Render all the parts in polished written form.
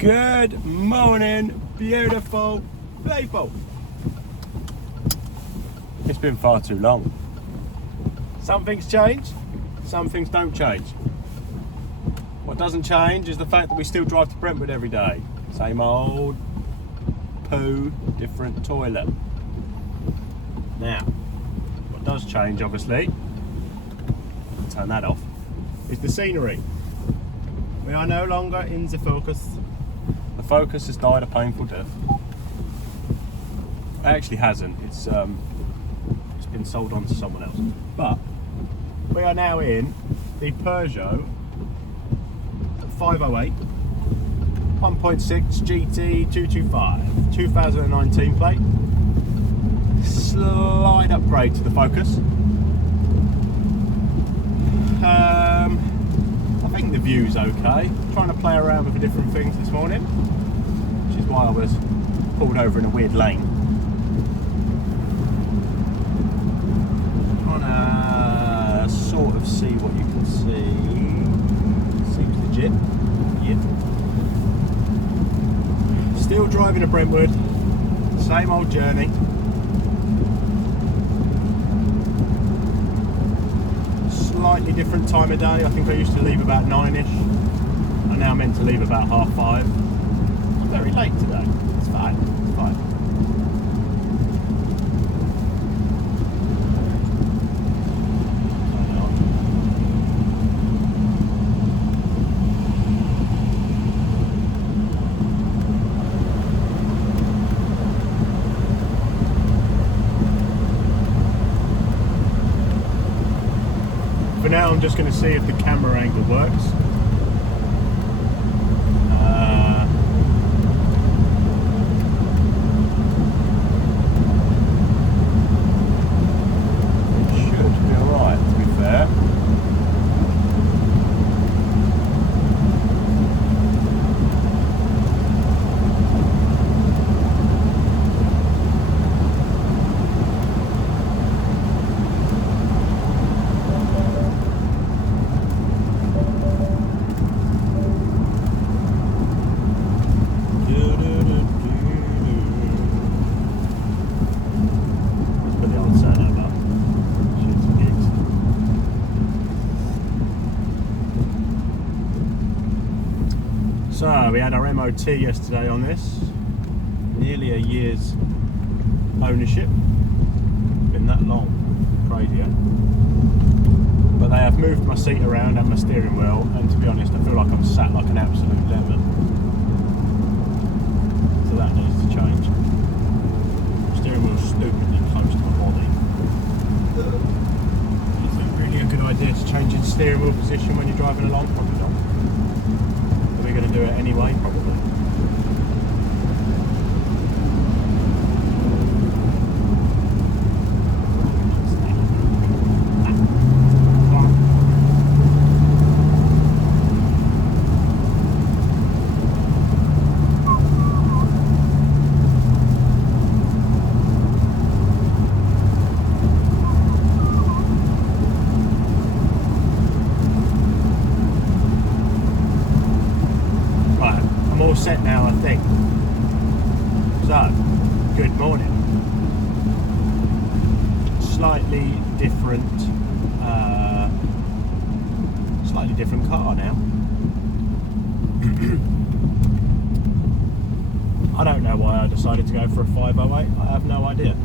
Good morning, beautiful people. It's been far too long. Some things change, some things don't change. What doesn't change is the fact that we still drive to Brentwood every day. Same old poo, different toilet. Now, what does change, obviously, turn that off, is the scenery. We are no longer in the Focus. The Focus has died a painful death. It actually hasn't. It's been sold on to someone else. But we are now in the Peugeot 508 1.6 GT 225 2019 plate. Slight upgrade to the Focus. I think the view's okay. Trying to play around with the different things this morning, which is why I was pulled over in a weird lane. Trying to sort of see what you can see. Seems legit. Yeah. Still driving to Brentwood. Same old journey. Slightly different time of day. I think I used to leave about 9ish. I'm now meant to leave about 5:30. I'm very late today. It's fine. It's fine. For now, I'm just going to see if the camera angle works. It should be alright, to be fair. So we had our MOT yesterday on this, nearly a year's ownership, been that long, crazy, eh? But they have moved my seat around and my steering wheel, and to be honest I feel like I'm sat like an absolute lemon, so that needs to change. Steering wheel's stupidly close to my body. Is it really a good idea to change your steering wheel position when you're driving along? Probably not. We're going to do it anyway, probably. All set now, I think. So, good morning. Slightly different car now. I don't know why I decided to go for a 508. I have no idea.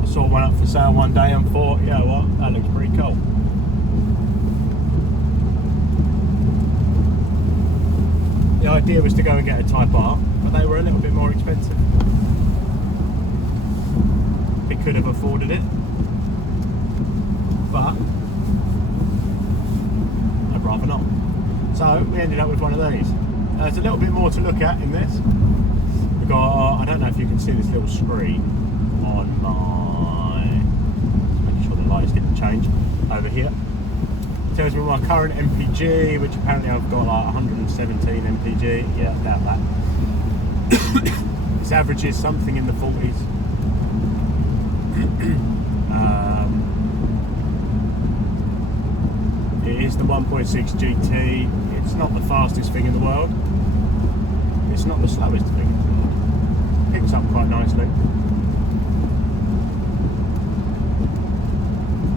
I saw one up for sale one day and thought, yeah, what? That looks pretty cool. The idea was to go and get a Type R, but they were a little bit more expensive. We could have afforded it, but I'd rather not. So we ended up with one of these. There's a little bit more to look at in this. We've got, I don't know if you can see this little screen on my, making sure the lights didn't change over here. Tells me my current MPG, which apparently I've got like 117 MPG. Yeah, I doubt that. This averages something in the 40s. It is the 1.6 GT. It's not the fastest thing in the world. It's not the slowest thing. Picks up quite nicely.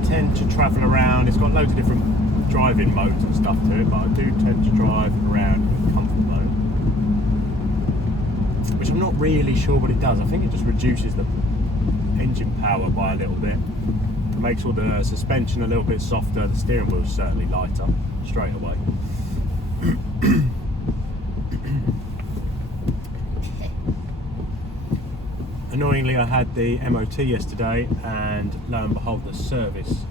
Tend to travel around. It's got loads of different driving modes and stuff to it, but I do tend to drive around in comfort mode, which I'm not really sure what it does. I think it just reduces the engine power by a little bit. It makes all the suspension a little bit softer. The steering wheel is certainly lighter straight away. Annoyingly, I had the MOT yesterday, and lo and behold, the service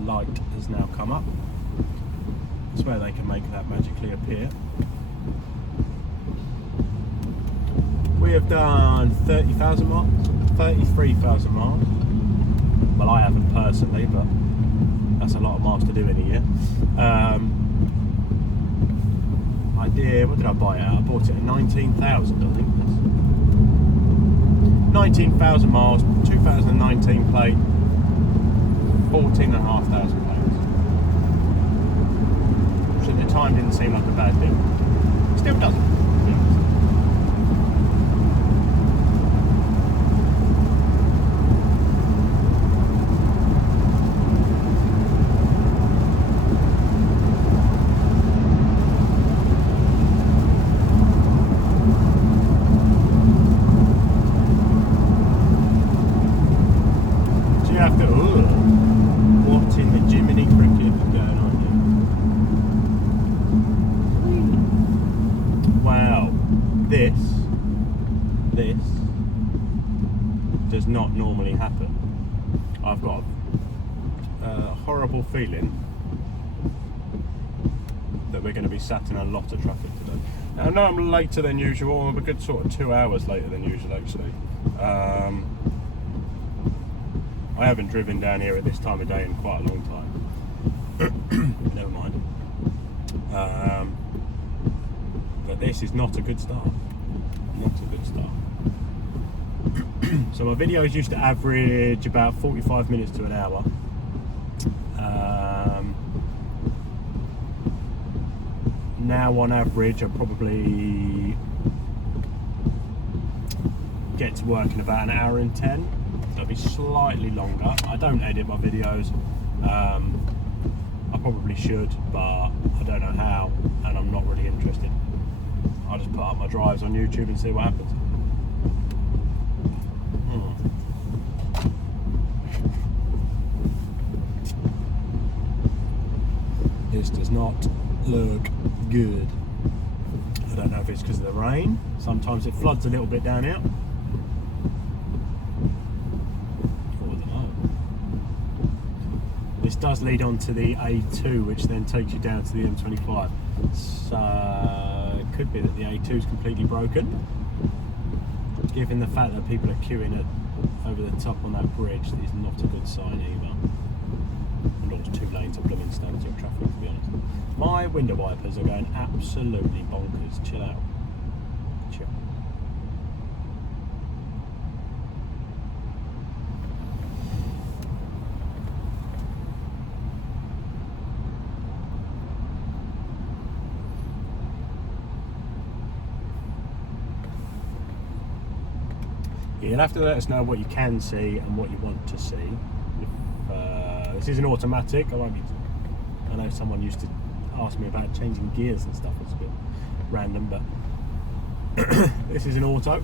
light has now come up. I swear they can make that magically appear. We have done 30,000 miles, 33,000 miles. Well, I haven't personally, but that's a lot of miles to do in a year. What did I buy it at? I bought it at 19,000, I think. 19,000 miles, 2019 plate, 14,500 pounds. Which at the time didn't seem like a bad deal. Still doesn't, to be honest. What in the Jiminy Cricket is going on here? Wow, this does not normally happen. I've got a horrible feeling that we're going to be sat in a lot of traffic today. Now, I know I'm later than usual. I'm a good sort of 2 hours later than usual, actually. I haven't driven down here at this time of day in quite a long time. Never mind. But this is not a good start. Not a good start. So my videos used to average about 45 minutes to an hour. Now on average I probably get to work in about an hour and 10. They'll be slightly longer. I don't edit my videos. I probably should, but I don't know how, and I'm not really interested. I'll just put up my drives on YouTube and see what happens. This does not look good. I don't know if it's because of the rain. Sometimes it floods a little bit down here. This does lead on to the A2, which then takes you down to the M25. So it could be that the A2 is completely broken. Given the fact that people are queuing it over the top on that bridge, that is not a good sign either. And also 2 lanes of blooming stands of traffic, to be honest. My window wipers are going absolutely bonkers. Chill out. Chill. You'll have to let us know what you can see and what you want to see. This is an automatic. I know someone used to ask me about changing gears and stuff. It's a bit random, but this is an auto.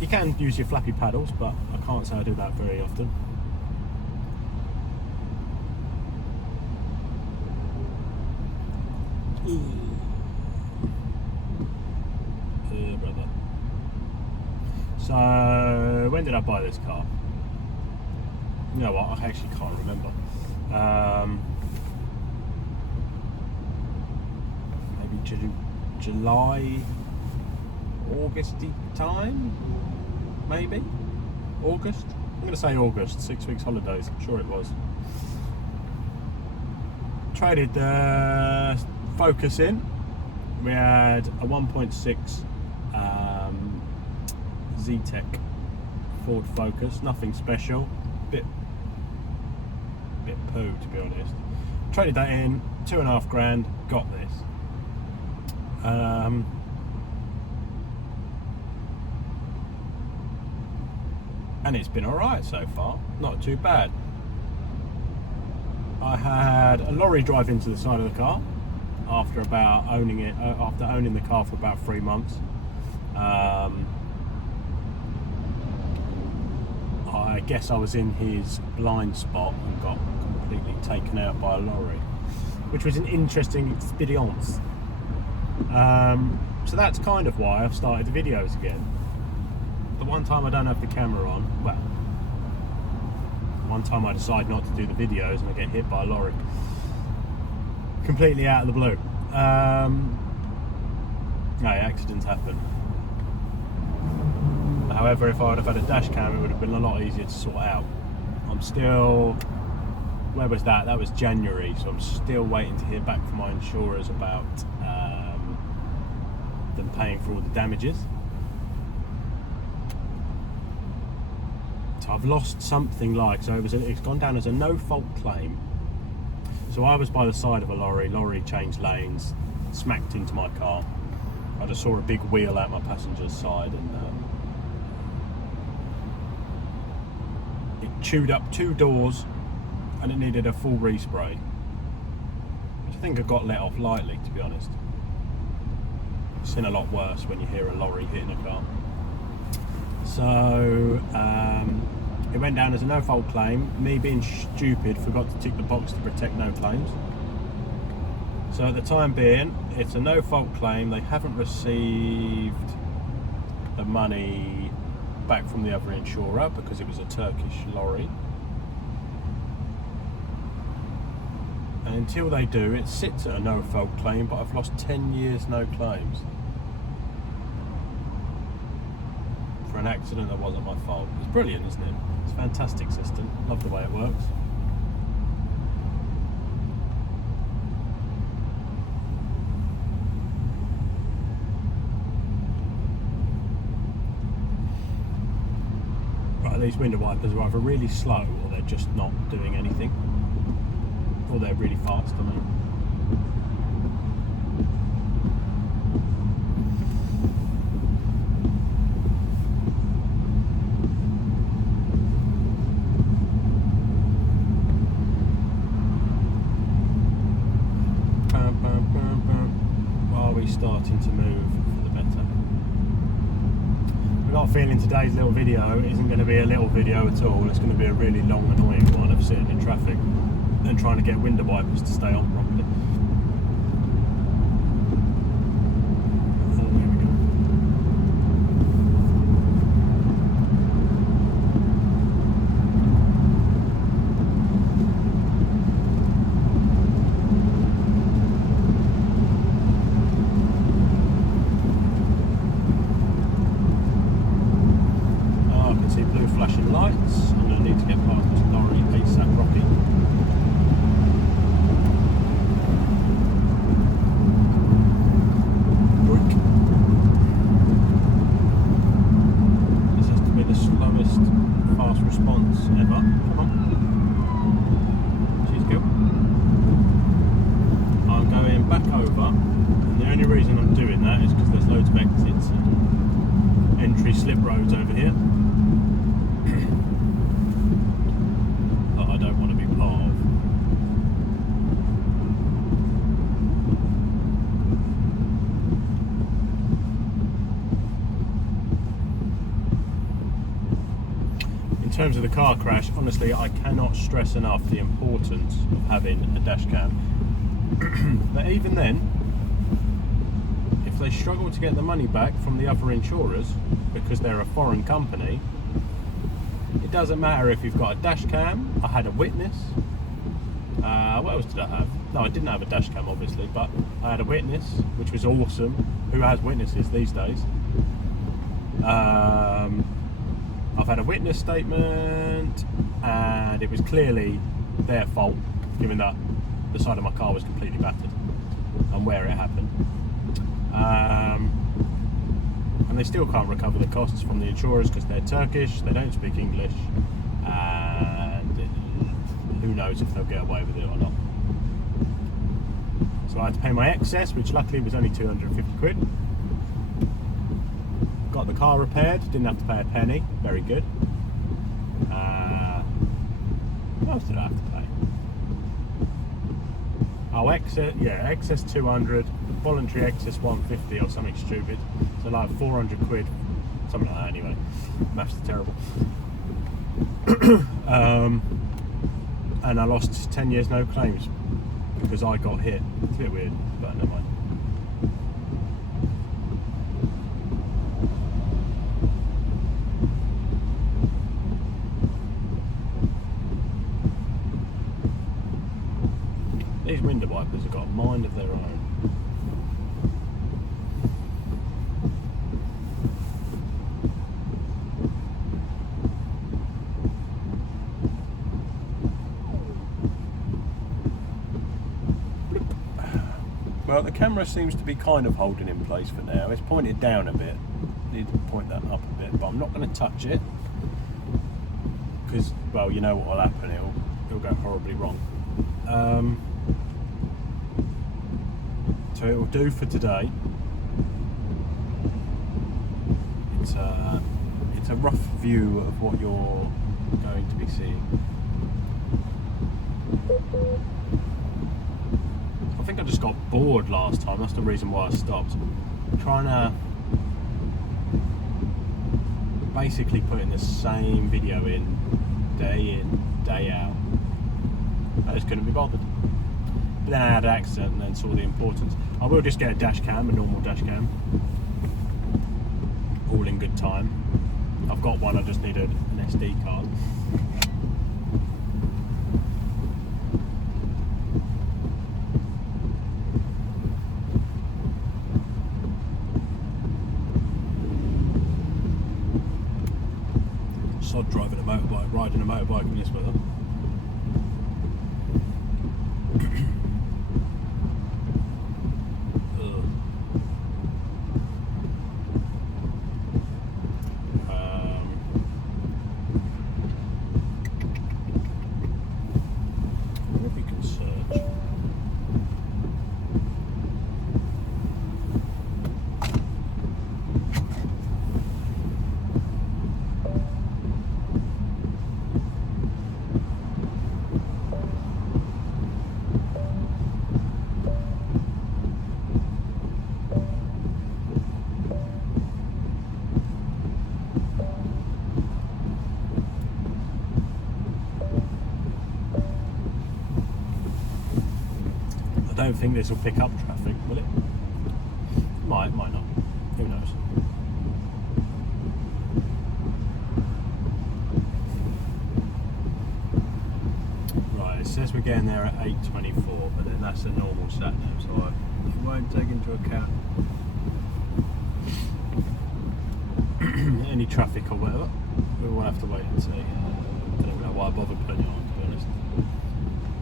You can use your flappy paddles, but I can't say I do that very often. Brother. So, when did I buy this car? You know what, I actually can't remember. Maybe July, August-y time? Maybe? August? I'm going to say August, 6 weeks holidays, I'm sure it was. Traded the Focus in. We had a 1.6 Z-Tech Ford Focus, nothing special, bit poo to be honest. Traded that in, 2.5 grand, got this. and it's been alright so far, not too bad. I had a lorry drive into the side of the car after owning the car for about 3 months. I guess I was in his blind spot and got completely taken out by a lorry, which was an interesting experience. So that's kind of why I've started the videos again. The one time I don't have the camera on, well, one time I decide not to do the videos and I get hit by a lorry completely out of the blue. No, accidents happen. However, if I would have had a dash cam, it would have been a lot easier to sort out. I'm still, where was that? That was January, so I'm still waiting to hear back from my insurers about them paying for all the damages. So I've lost something like, so it's gone down as a no-fault claim. So I was by the side of a lorry changed lanes, smacked into my car. I just saw a big wheel out my passenger's side, and it chewed up 2 doors, and it needed a full respray, which I think I got let off lightly, to be honest. I've seen a lot worse when you hear a lorry hitting a car. So it went down as a no-fault claim. Me being stupid, forgot to tick the box to protect no claims. So at the time being, it's a no-fault claim. They haven't received the money back from the other insurer because it was a Turkish lorry. And until they do, it sits at a no-fault claim, but I've lost 10 years no claims for an accident that wasn't my fault. It's brilliant, isn't it? It's a fantastic system. Love the way it works. Right, these window wipers are either really slow or they're just not doing anything. Or they're really fast, I mean. Are we starting to move for the better? I've got a feeling today's little video isn't going to be a little video at all. It's going to be a really long, annoying one of sitting in traffic and trying to get window wipers to stay on properly. Oh, there we go. Oh, I can see blue flashing lights. I'm going to need to get past this lorry ASAP Rocky. Fast response ever. Come on. She's good. I'm going back over, and the only reason I'm doing that is because there's loads of exits and entry slip roads over here that I don't want to be part of. In terms of the car crash, honestly, I cannot stress enough the importance of having a dash cam. But even then, if they struggle to get the money back from the other insurers because they're a foreign company, it doesn't matter if you've got a dash cam. I had a witness. What else did I have? No, I didn't have a dash cam, obviously, but I had a witness, which was awesome. Who has witnesses these days? I've had a witness statement, and it was clearly their fault, given that the side of my car was completely battered and where it happened. And they still can't recover the costs from the insurers because they're Turkish, they don't speak English, and who knows if they'll get away with it or not. So I had to pay my excess, which luckily was only 250 quid. Got the car repaired, didn't have to pay a penny, very good. What else did I have to pay? Oh, excess 200, voluntary excess 150 or something stupid. So like 400 quid, something like that anyway. Maths are terrible. And I lost 10 years no claims because I got hit. It's a bit weird, but never mind. These window wipers have got a mind of their own. Well, the camera seems to be kind of holding in place for now. It's pointed down a bit. Need to point that up a bit, but I'm not going to touch it because, well, you know what will happen. It'll go horribly wrong. So it will do for today. It's a rough view of what you're going to be seeing. I think I just got bored last time. That's the reason why I stopped. I'm trying to basically put in the same video in, day out. I just couldn't be bothered. But then I had an accident and then saw the importance. I will just get a dash cam, a normal dash cam. All in good time. I've got one, I just need an SD card. Sod driving a motorbike, riding a motorbike in this weather. I don't think this will pick up traffic, will it? Might not. Who knows? Right, it says we're getting there at 8:24, but then that's a normal sat nav, so it won't take into account any traffic or whatever. We will have to wait and see. I don't even know why I bothered putting it on, to be honest.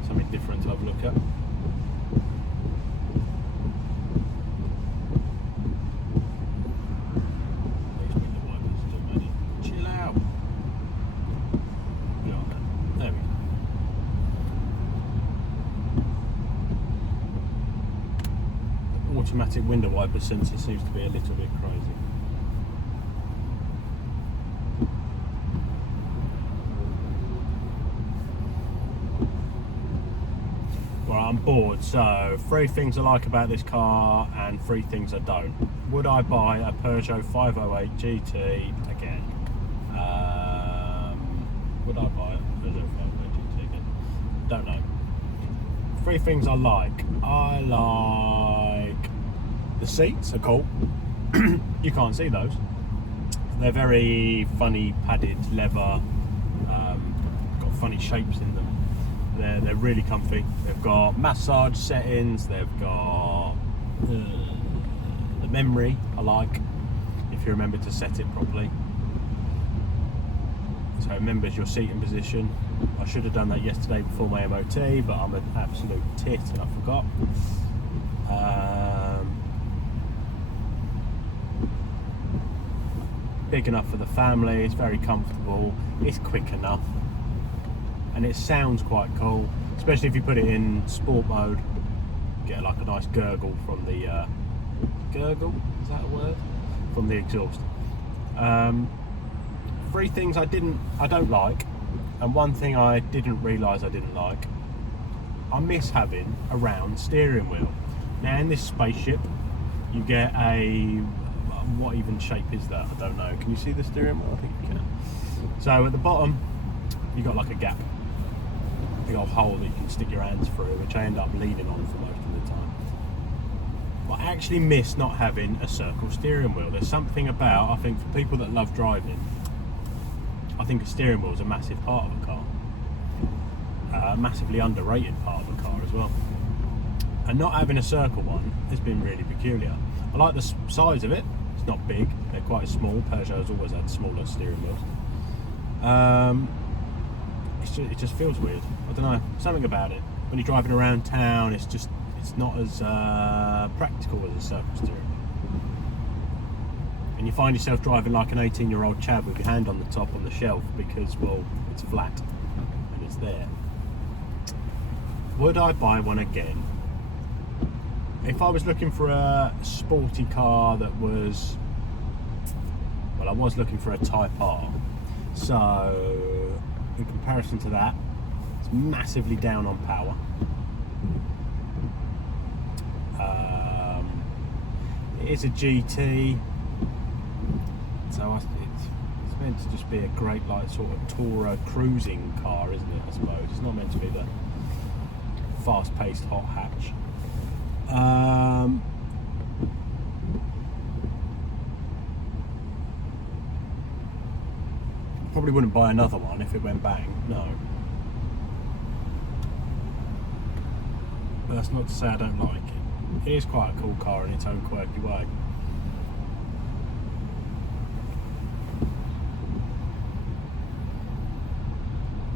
Something different to have a look at. Automatic window wiper sensor seems to be a little bit crazy. Well, I'm bored, so 3 things I like about this car and 3 things I don't. Would I buy a Peugeot 508 GT again? Would I buy a Peugeot 508 GT again? Don't know. 3 things I like. I like the seats are cool. You can't see those. They're very funny padded leather. Got funny shapes in them. They're really comfy. They've got massage settings. They've got the memory I like, if you remember to set it properly. So it remembers your seating position. I should have done that yesterday before my MOT, but I'm an absolute tit and I forgot. Big enough for the family, it's very comfortable, it's quick enough, and it sounds quite cool, especially if you put it in sport mode. Get like a nice gurgle from the gurgle, is that a word? From the exhaust. Three things I don't like, and one thing I didn't realise I didn't like. I miss having a round steering wheel. Now in this spaceship, you get a, what even shape is that? I don't know. Can you see the steering wheel? I think you can. So at the bottom, you got like a gap, a big old hole that you can stick your hands through, which I end up leaning on for most of the time. But I actually miss not having a circle steering wheel. There's something about, I think, for people that love driving, I think a steering wheel is a massive part of a car. Massively underrated part of a car as well. And not having a circle one has been really peculiar. I like the size of it. It's not big. They're quite small. Peugeot's always had smaller steering wheels. It just feels weird. I don't know. Something about it. When you're driving around town, it's not as practical as a circle steering wheel. And you find yourself driving like an 18-year-old chap with your hand on the top on the shelf because, well, it's flat and it's there. Would I buy one again? If I was looking for a sporty car that was, well, I was looking for a Type R. So, in comparison to that, it's massively down on power. It is a GT, so it's meant to just be a great, like, sort of tourer cruising car, isn't it? I suppose it's not meant to be the fast-paced hot hatch. Probably wouldn't buy another one if it went bang, no. But that's not to say I don't like it. It is quite a cool car in its own quirky way.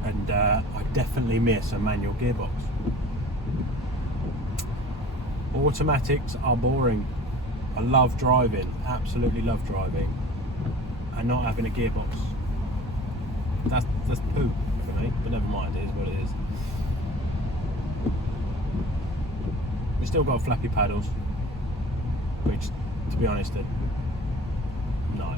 And I definitely miss a manual gearbox. Automatics are boring. I love driving, absolutely love driving, and not having a gearbox. That's poo for me, but never mind, it is what it is. We've still got flappy paddles, which, to be honest, no.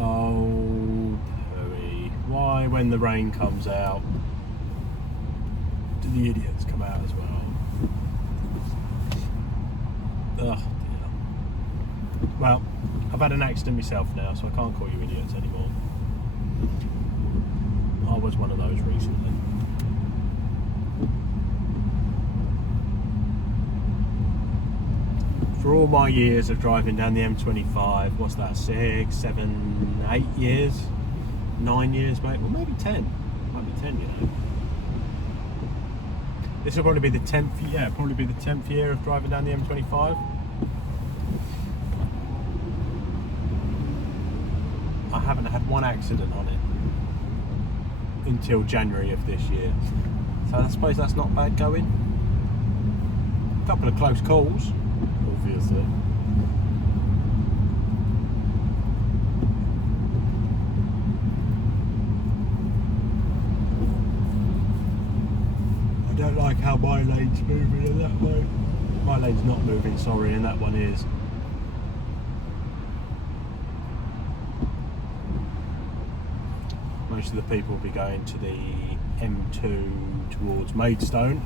Oh, pooey. Why, when the rain comes out, do the idiots come out as well? Ugh, dear. Well, I've had an accident myself now, so I can't call you idiots anymore. I was one of those recently. For all my years of driving down the M25, what's that, 6, 7, 8 years? 9 years, mate? Well, maybe 10. Might be 10, you know. This will probably be the 10th, yeah, probably be the 10th year of driving down the M25. I haven't had one accident on it until January of this year. So I suppose that's not bad going. A couple of close calls, obviously. I don't like how my lane's moving in that way. My lane's not moving, sorry, and that one is. Most of the people will be going to the M2 towards Maidstone,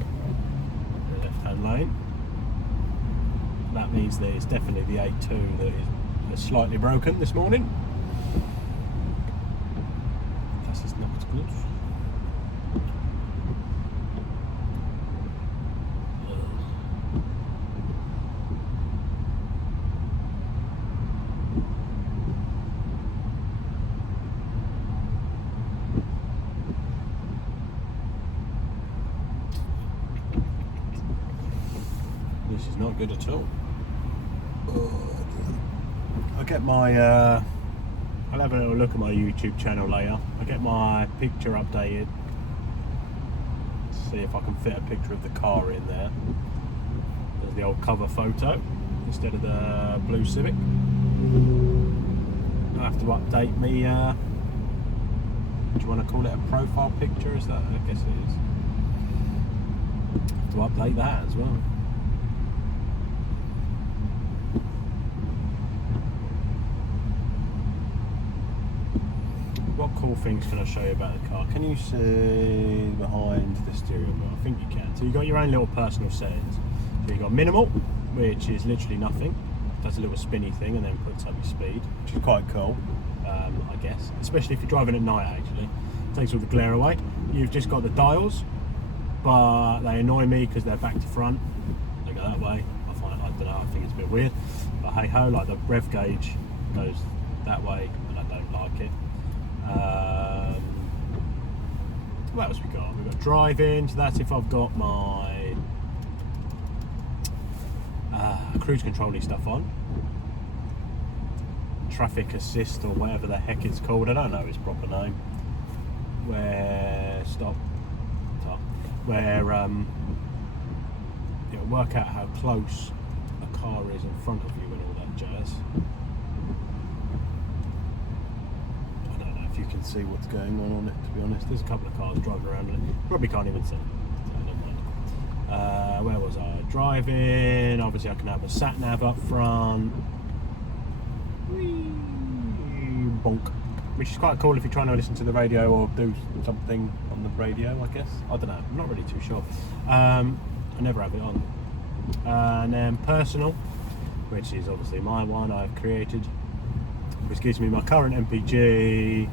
the left-hand lane. That means that it's definitely the 82 that is slightly broken this morning. Das ist not good. This is not good at all. I'll get my, I'll have a little look at my YouTube channel later. I'll get my picture updated. See if I can fit a picture of the car in there. There's the old cover photo instead of the blue Civic. I'll have to update me, do you want to call it a profile picture? Is that, I guess it is. To update that as well. What cool things can I show you about the car? Can you see behind the steering wheel? I think you can. So you've got your own little personal settings. So you've got minimal, which is literally nothing. Does a little spinny thing and then puts up your speed, which is quite cool, I guess. Especially if you're driving at night, actually. Takes all the glare away. You've just got the dials, but they annoy me because they're back to front. They go that way. I don't know, I think it's a bit weird. But hey ho, like the rev gauge goes that way and I don't like it. What else we got? We've got driving, so that's if I've got my cruise control stuff on. Traffic assist or whatever the heck it's called, I don't know its proper name. Where it'll work out how close a car is in front of you and all that jazz. I don't know if you can see what's going on it, to be honest. There's a couple of cars driving around and you probably can't even see. So never mind. Where was I? Driving. Obviously I can have a sat nav up front. Whee! Bonk. Which is quite cool if you're trying to listen to the radio or do something on the radio, I guess. I don't know, I'm not really too sure. I never have it on. And then personal, which is obviously my one I've created, which gives me my current MPG,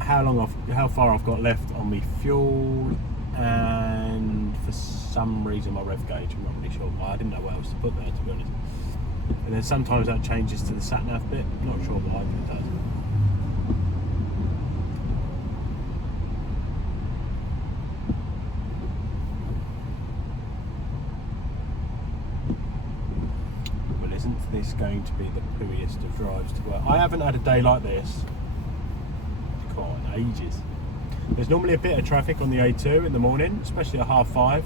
how far I've got left on my fuel, and for some reason my rev gauge. I'm not really sure why. I didn't know what else to put there, to be honest. And then sometimes that changes to the sat-nav bit. I'm not sure why, but it does. Well, isn't this going to be the pooiest of drives to work? I haven't had a day like this for ages. There's normally a bit of traffic on the A2 in the morning, especially at 5:30.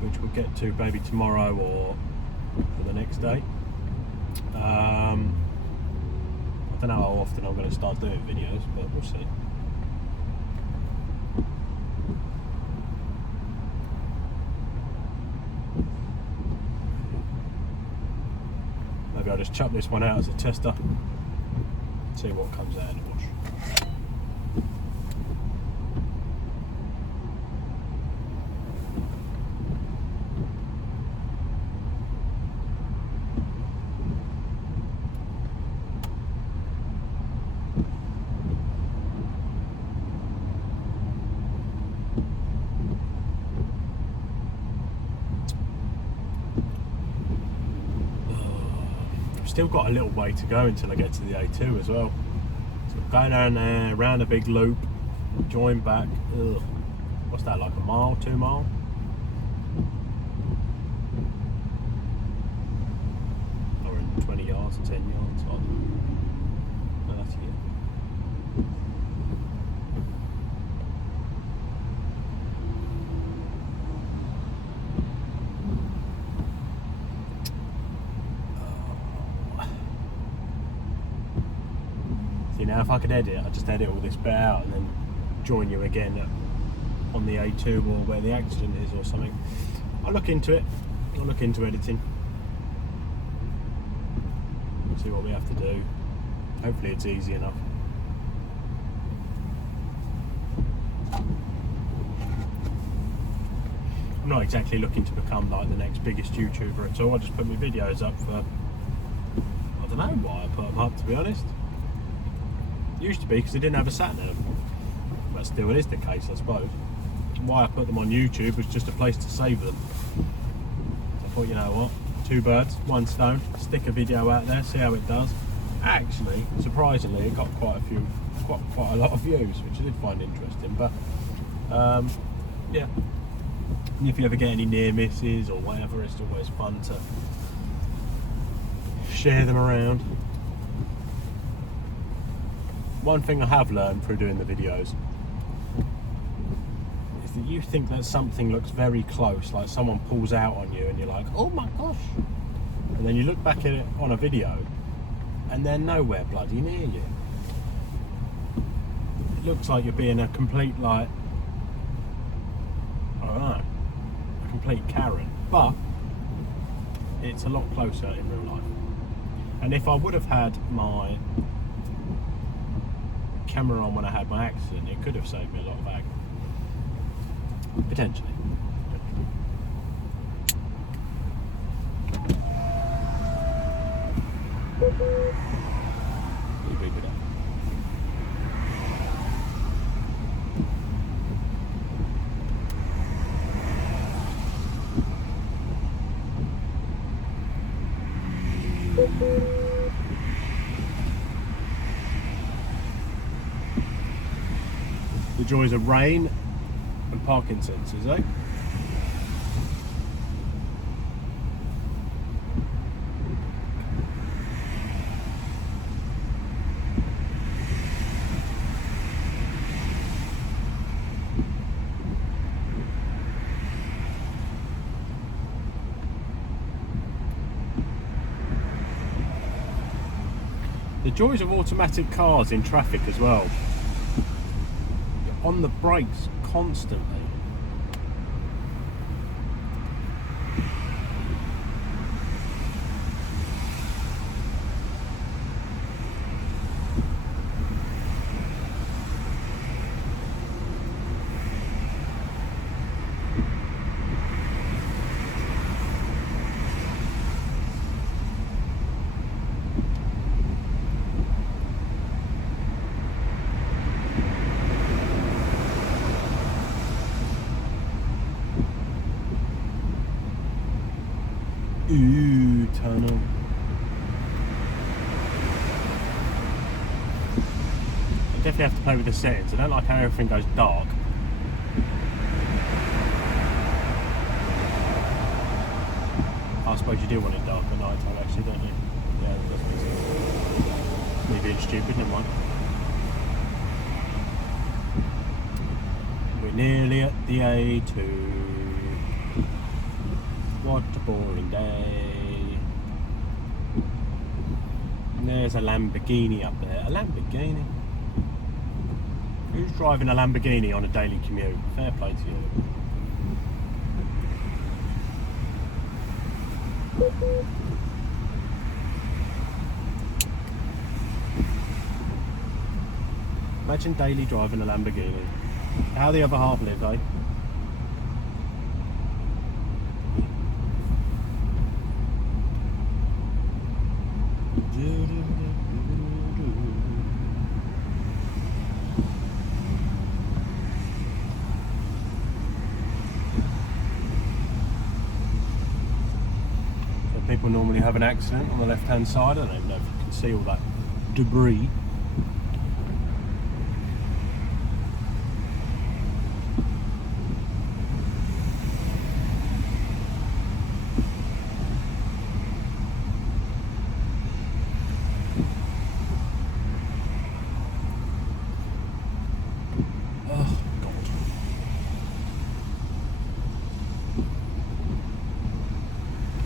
Which we'll get to maybe tomorrow or for the next day. I don't know how often I'm going to start doing videos, but we'll see. Maybe I'll just chuck this one out as a tester, see what comes out in the wash. Still got a little way to go until I get to the A2 as well. So going down there, round a big loop, join back. Ugh. What's that, like a mile, 2 mile? Or in 20 yards, 10 yards? I don't know. No, that's here. Now if I could edit, I'd just edit all this bit out and then join you again on the A2 or where the accident is or something. I'll look into it. I'll look into editing. See what we have to do. Hopefully it's easy enough. I'm not exactly looking to become like the next biggest YouTuber at all. I just put my videos up for, I don't know why I put them up, to be honest. Used to be because they didn't have a sat nav. That still is the case, I suppose. Why I put them on YouTube was just a place to save them. So I thought, you know what, 2 birds, 1 stone, stick a video out there, see how it does. Actually, surprisingly, it got quite a lot of views, which I did find interesting. But yeah, and if you ever get any near misses or whatever, it's always fun to share them around. One thing I have learned through doing the videos is that you think that something looks very close, like someone pulls out on you and you're like, oh my gosh, and then you look back at it on a video and they're nowhere bloody near you. It looks like you're being a complete like I don't know, a complete Karen, but it's a lot closer in real life. And if I would have had my camera on when I had my accident, it could have saved me a lot of ag. Potentially. You big it up. The joys of rain and parking sensors, eh? The joys of automatic cars in traffic as well. You're on the brakes constantly. Ooh, tunnel. I definitely have to play with the settings. I don't like how everything goes dark. I suppose you do want it dark at night time actually, don't you? Yeah, that does make sense. Me being stupid, never mind. We're nearly at the A2. What a boring day. And there's a Lamborghini up there. A Lamborghini? Who's driving a Lamborghini on a daily commute? Fair play to you. Imagine daily driving a Lamborghini. How the other half live, eh? So people normally have an accident on the left hand side. I don't even know if you can see all that debris.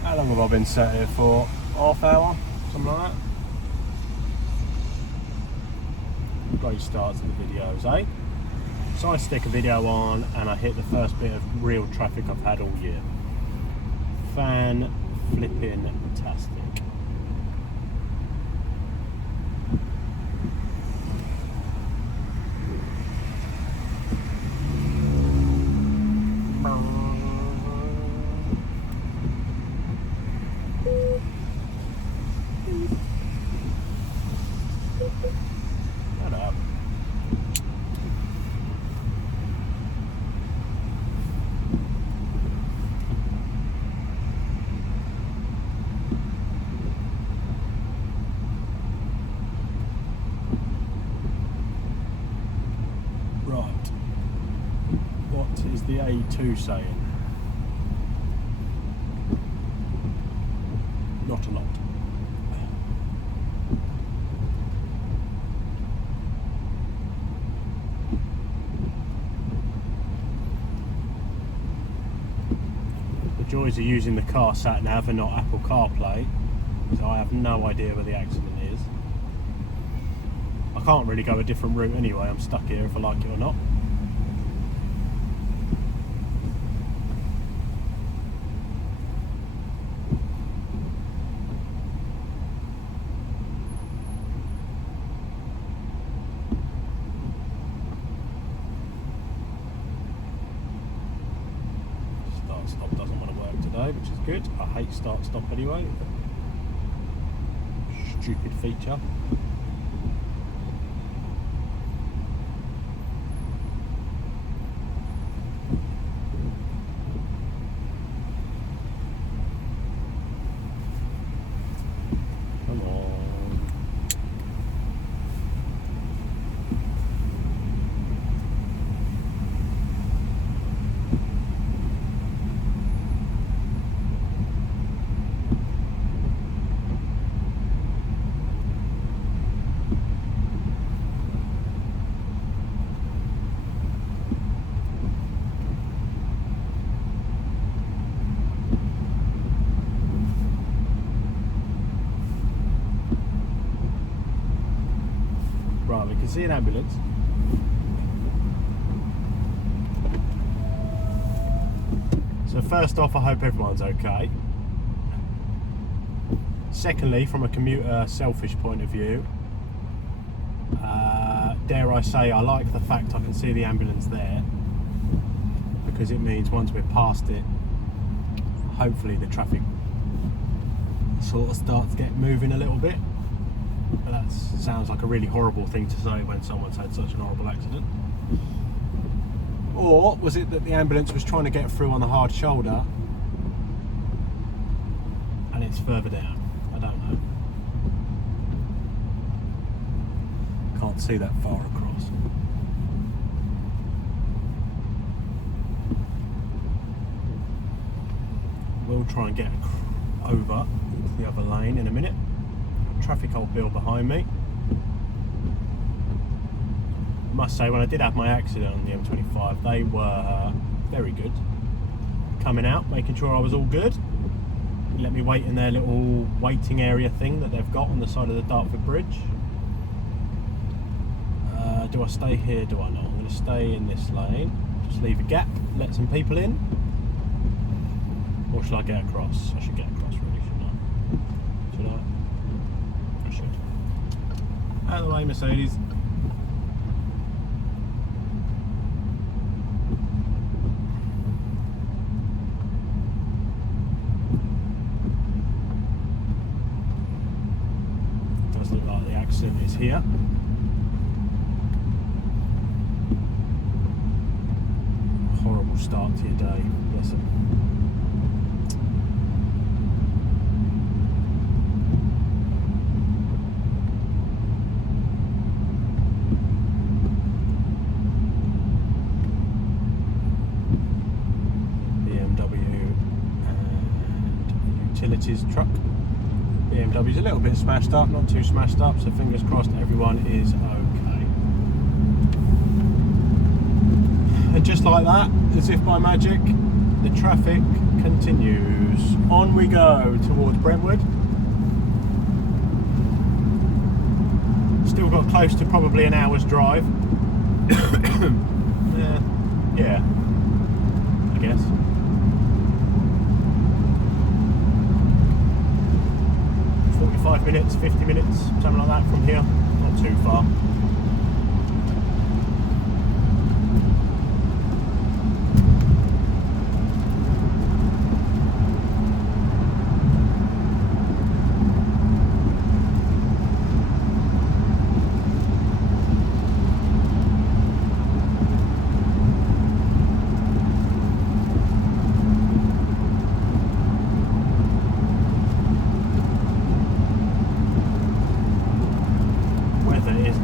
How long have I been sat here for? Half hour? Something like that? Great start to the videos, eh? So I stick a video on and I hit the first bit of real traffic I've had all year. Fan-flipping-tastic. What is the A2 saying? Not a lot. The joys of using the car sat nav and not Apple CarPlay, so I have no idea where the accident is. I can't really go a different route anyway, I'm stuck here if I like it or not. today, which is good. I hate start-stop anyway. Stupid feature. Come on. Right, we can see an ambulance. So first off, I hope everyone's okay. Secondly, from a commuter selfish point of view, dare I say, I like the fact I can see the ambulance there, because it means once we're past it, hopefully the traffic sort of starts to get moving a little bit. But that sounds like a really horrible thing to say when someone's had such an horrible accident. Or was it that the ambulance was trying to get through on the hard shoulder and it's further down? I don't know. Can't see that far across. We'll try and get over into the other lane in a minute. Traffic old bill behind me. I must say, when I did have my accident on the M25, they were very good. Coming out, making sure I was all good. Let me wait in their little waiting area thing that they've got on the side of the Dartford Bridge. Do I stay here? Do I not? I'm going to stay in this lane. Just leave a gap, let some people in. Or should I get across? I should get across, really, shouldn't I? Should I? I should. Out of the way, Mercedes. Does look like the accident is here. Horrible start to your day, bless him. Utilities truck. BMW's a little bit smashed up, not too smashed up, so fingers crossed everyone is okay. And just like that, as if by magic, the traffic continues. On we go towards Brentwood. Still got close to probably an hour's drive. Yeah, I guess. 45 minutes, 50 minutes, something like that from here, not too far.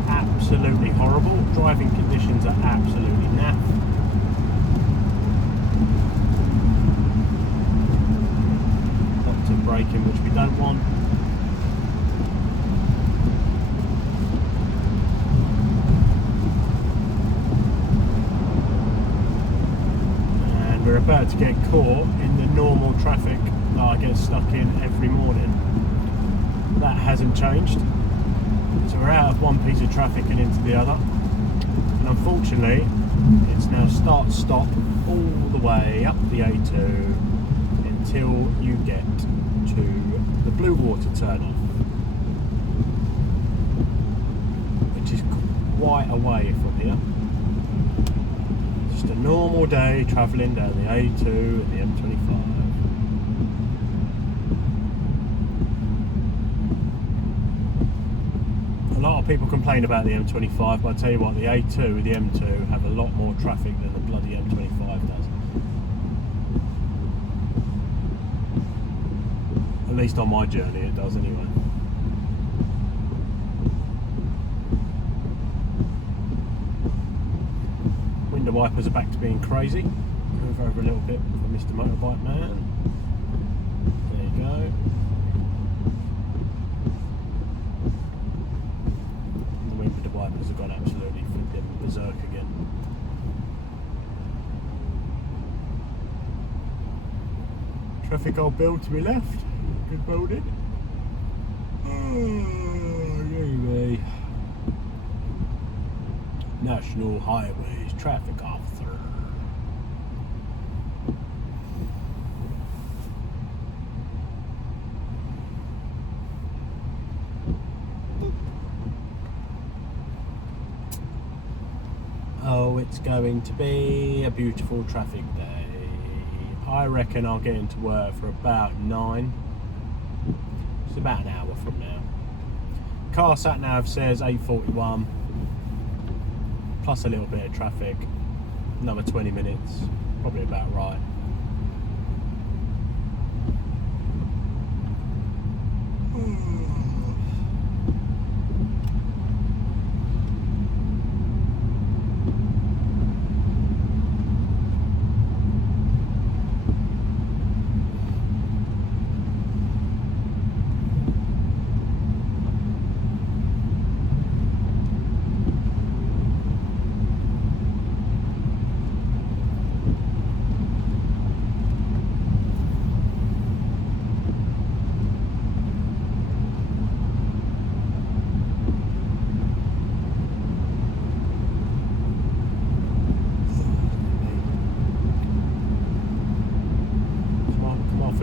Absolutely horrible. Driving conditions are absolutely naff. Lots of braking, which we don't want. And we're about to get caught in the normal traffic that I get stuck in every morning. That hasn't changed. So we're out of one piece of traffic and into the other, and unfortunately it's now start-stop all the way up the A2 until you get to the Blue Water turn-off, which is quite a way from here. Just a normal day travelling down the A2 and the M25. lot of people complain about the M25, but I tell you what, the A2 with the M2 have a lot more traffic than the bloody M25 does. At least on my journey it does anyway. Window wipers are back to being crazy. Move over a little bit for Mr. Motorbike Man. There you go. The window wipers have gone absolutely flipping berserk again. Traffic old build to be left. Good building. Anyway. National Highways Traffic Officer. Oh, it's going to be a beautiful traffic day. I reckon I'll get into work for about 9. It's about an hour from now. Car sat nav says 8:41. Plus a little bit of traffic, another 20 minutes, probably about right.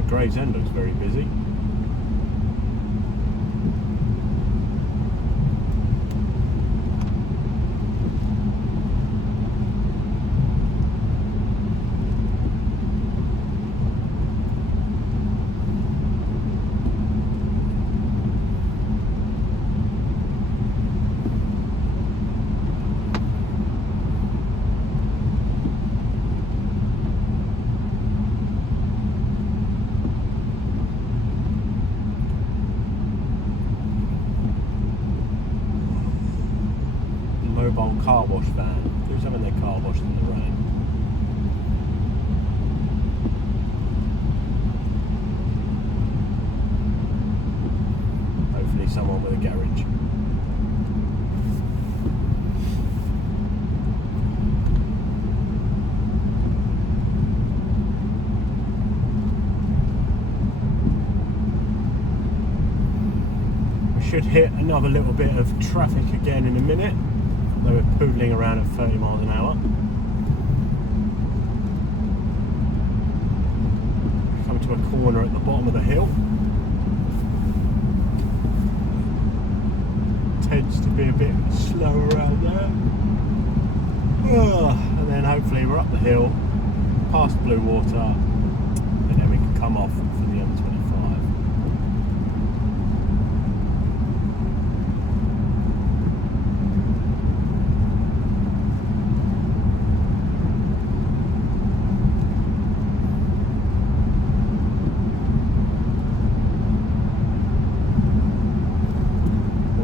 Gravesend looks very busy. Mobile car wash van. Who's having their car washed in the rain? Hopefully someone with a garage. We should hit another little bit of traffic again in a minute. They were poodling around at 30 miles an hour. Come to a corner at the bottom of the hill. Tends to be a bit slow around there. And then hopefully we're up the hill, past Blue Water, and then we can come off for the M25.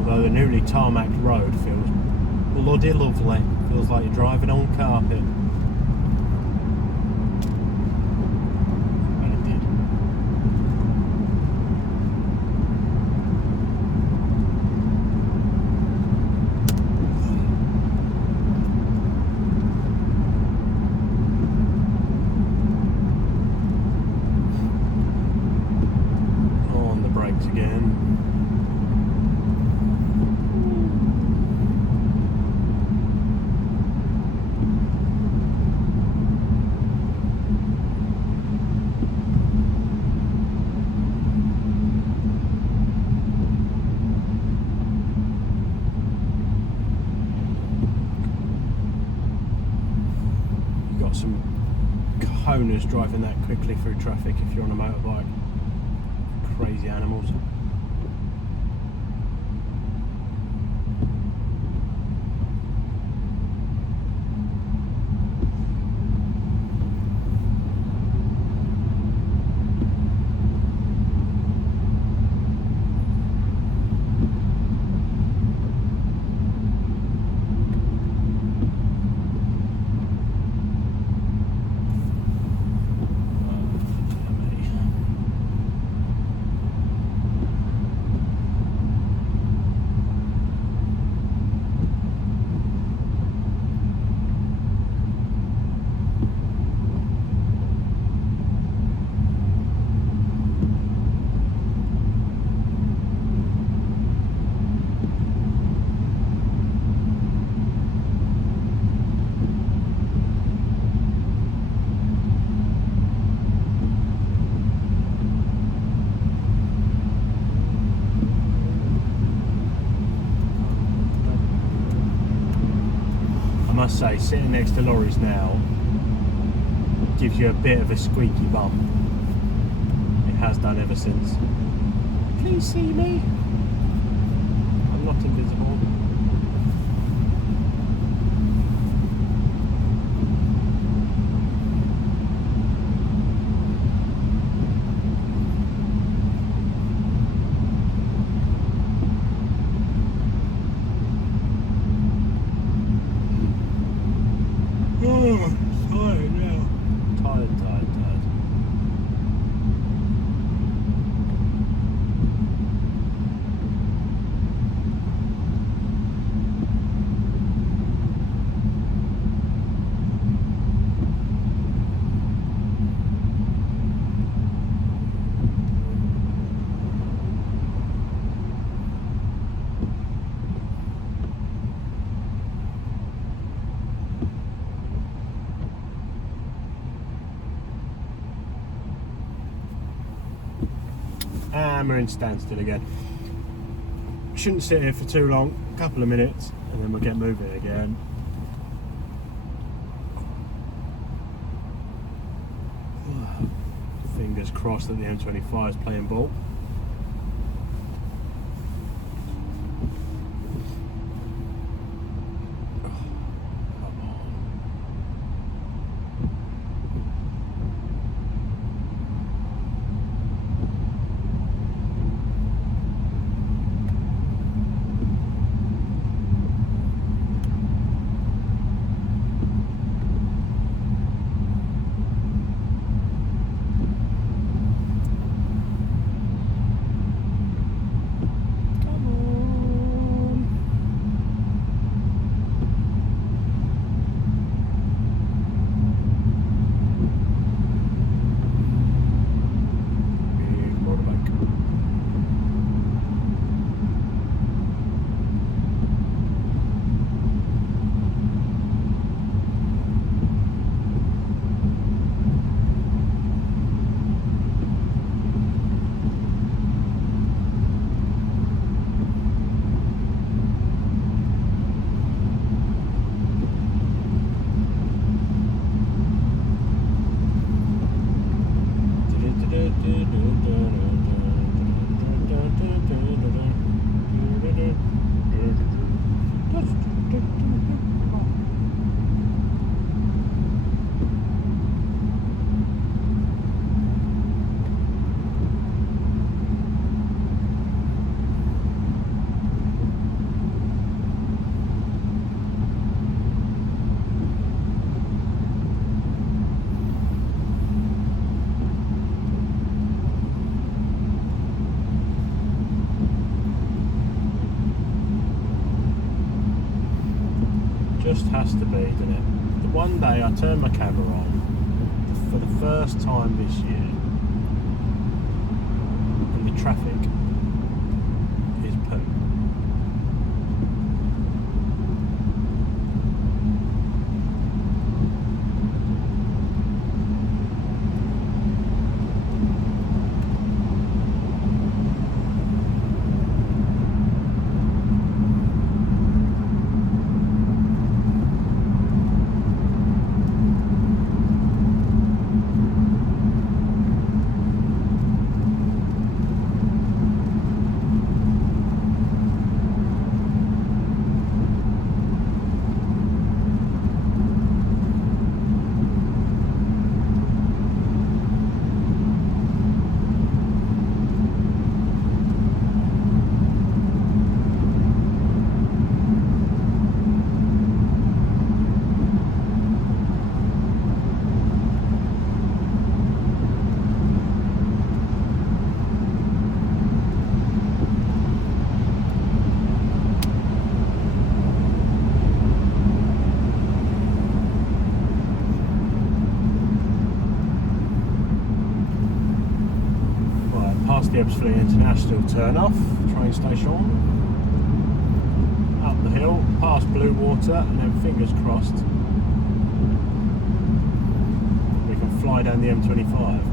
The newly tarmacked road feels bloody lovely. Feels like you're driving on carpet. And it did. On the brakes again. Some cojones driving that quickly through traffic if you're on a motorbike. Crazy animals. must say, sitting next to lorries now gives you a bit of a squeaky bum. It has done ever since. Please see me. I'm not invisible. And we're in standstill again. Shouldn't sit here for too long, a couple of minutes, and then we'll get moving again. Fingers crossed that the M25 is playing ball. Just has to be, doesn't it? The one day I turned my camera on for the first time this year, and the traffic is poo. Past the Ebbsfleet International turn off, train station, up the hill, past Blue Water, and then fingers crossed we can fly down the M25.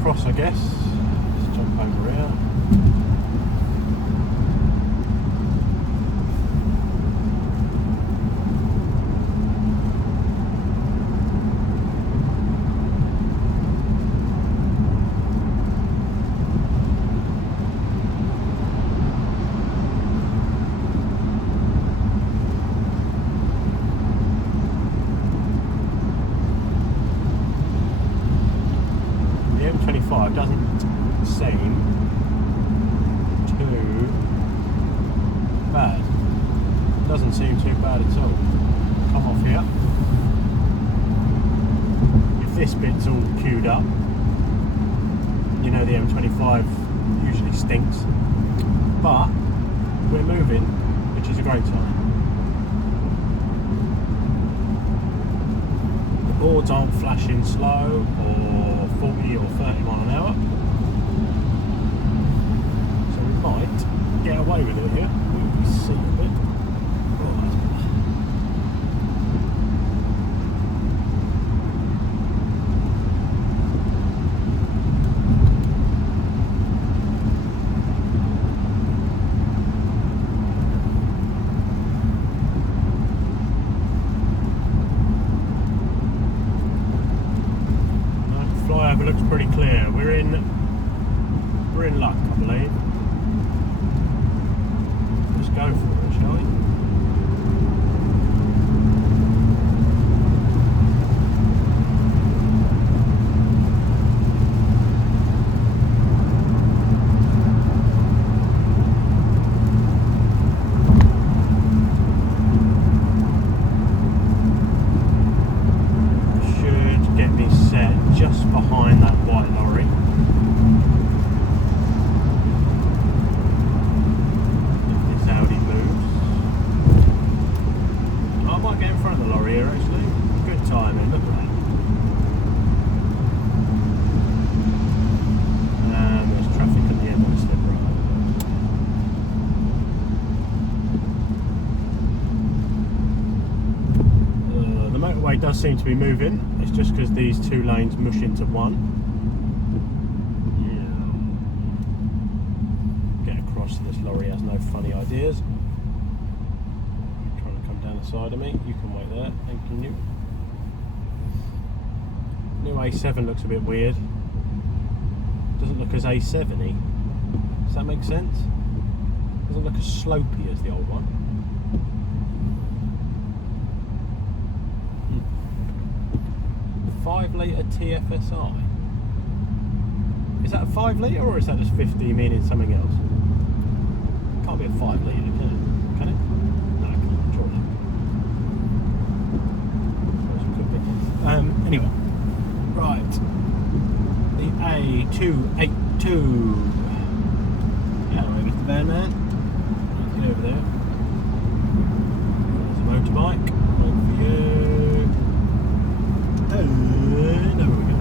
across, I guess. Let's jump over here. The M25 doesn't seem too bad. Doesn't seem too bad at all. Come off here. If this bit's all queued up, you know the M25 usually stinks. But we're moving, which is a great sign. The boards aren't flashing slow or 40 or 30 mile an hour. So we might get away with it here. Move this seat a bit. Right. Flyover looks pretty clear. We're in luck, I believe. Let's go for it, shall we? Should get me set just behind that white lorry. If this Audi moves. I might get in front of the lorry here actually. Good timing, look at that. And there's traffic at the end of the slip road. The motorway does seem to be moving. It's just because these two lanes mush into one. Yeah. Get across so this lorry has no funny ideas. Trying to come down the side of me. You can wait there. Thank you. New A7 looks a bit weird. Doesn't look as A7-y. Does that make sense? Doesn't look as slopey as the old one. 5 litre TFSI. Is that a 5 litre or is that just 50 meaning something else? Can't be a 5 litre, can it? Can it? No, it can't, surely. Anyway, right. The A282. Out of the way, Mr. Van Man. Get over there. There's a motorbike. One for you. There we go.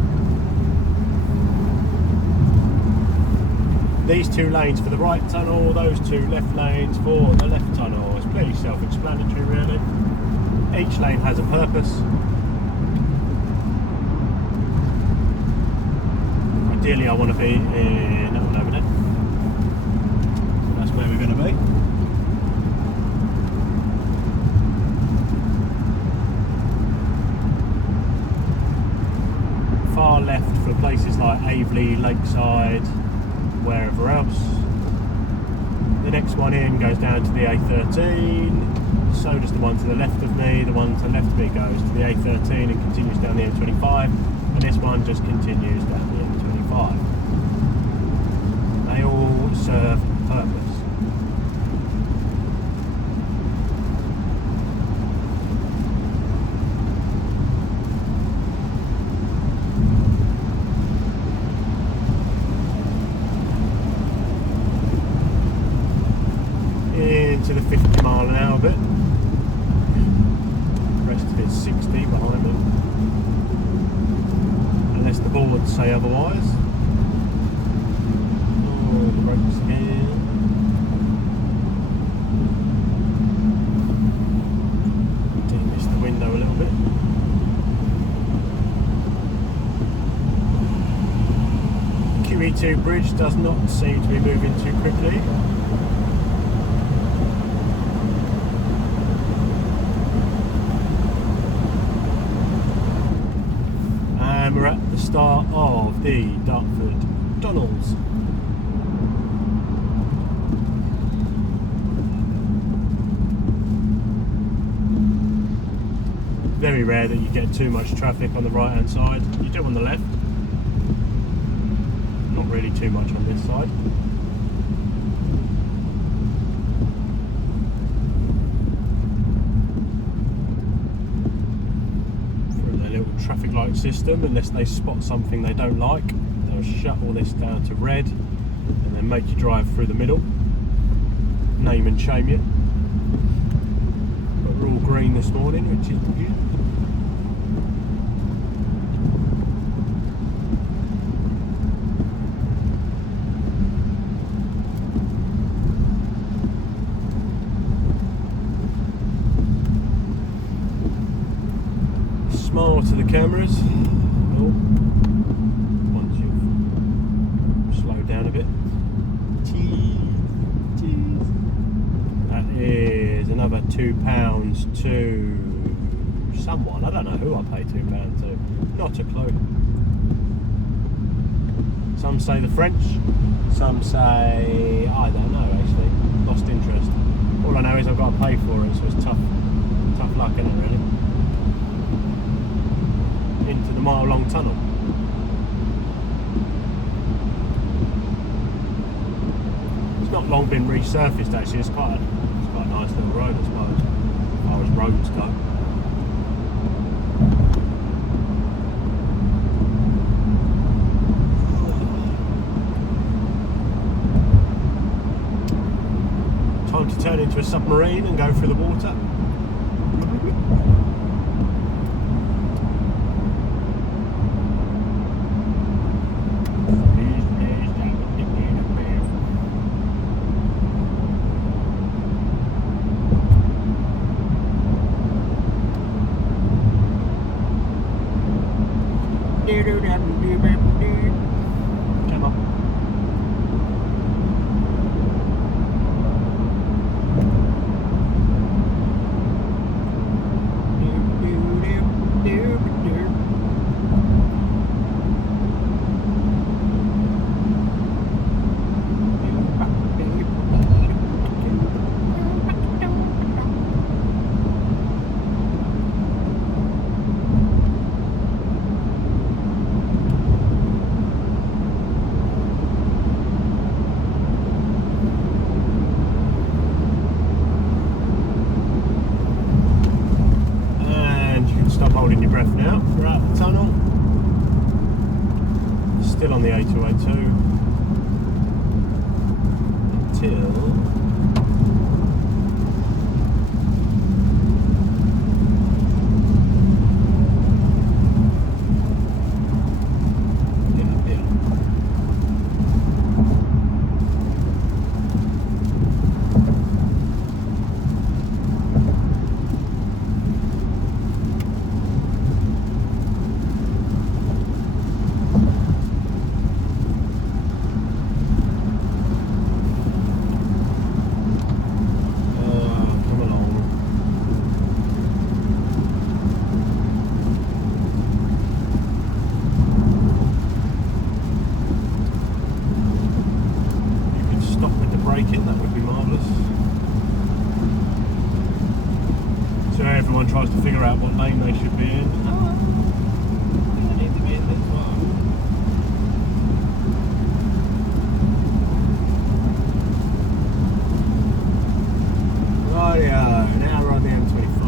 These two lanes for the right tunnel, those two left lanes for the left tunnel. It's pretty self-explanatory really. Each lane has a purpose. Ideally I want to be in that one over there. So that's where we're going to be. Far left for places like Aveley, Lakeside, wherever else. The next one in goes down to the A13, so does the one to the left of me. The one to the left of me goes to the A13 and continues down the M25, and this one just continues down the M25. They all serve a purpose. Into the 50 mile an hour bit. The rest of it's 60 behind me. Unless the boards say otherwise. Oh, the brakes again. Dim-miss the window a little bit. M22 bridge does not seem to be moving too quickly. And we're at the start of the Dartford tunnels. Very rare that you get too much traffic on the right hand side. You do on the left. Not really too much on this side. Through their little traffic light system, unless they spot something they don't like, they'll shut all this down to red and then make you drive through the middle. Name and shame you. But we're all green this morning, which is good. Smile to the cameras. Oh, once you've slowed down a bit. Cheese. That is another £2 to someone. I don't know who I pay £2 to. Not a clue. Some say the French. Some say I don't know. Actually, lost interest. All I know is I've got to pay for it, so it's tough luck, isn't it? Really. Into the mile-long tunnel. It's not long been resurfaced actually. It's quite a nice little road, I suppose, as far as roads go. Time to turn into a submarine and go through the water. Come on. Holding your breath now. We're out of the tunnel. Still on the A202 until that would be marvellous. So everyone tries to figure out what lane they should be in. I need to be in this one. Rightio, now we're on the M25.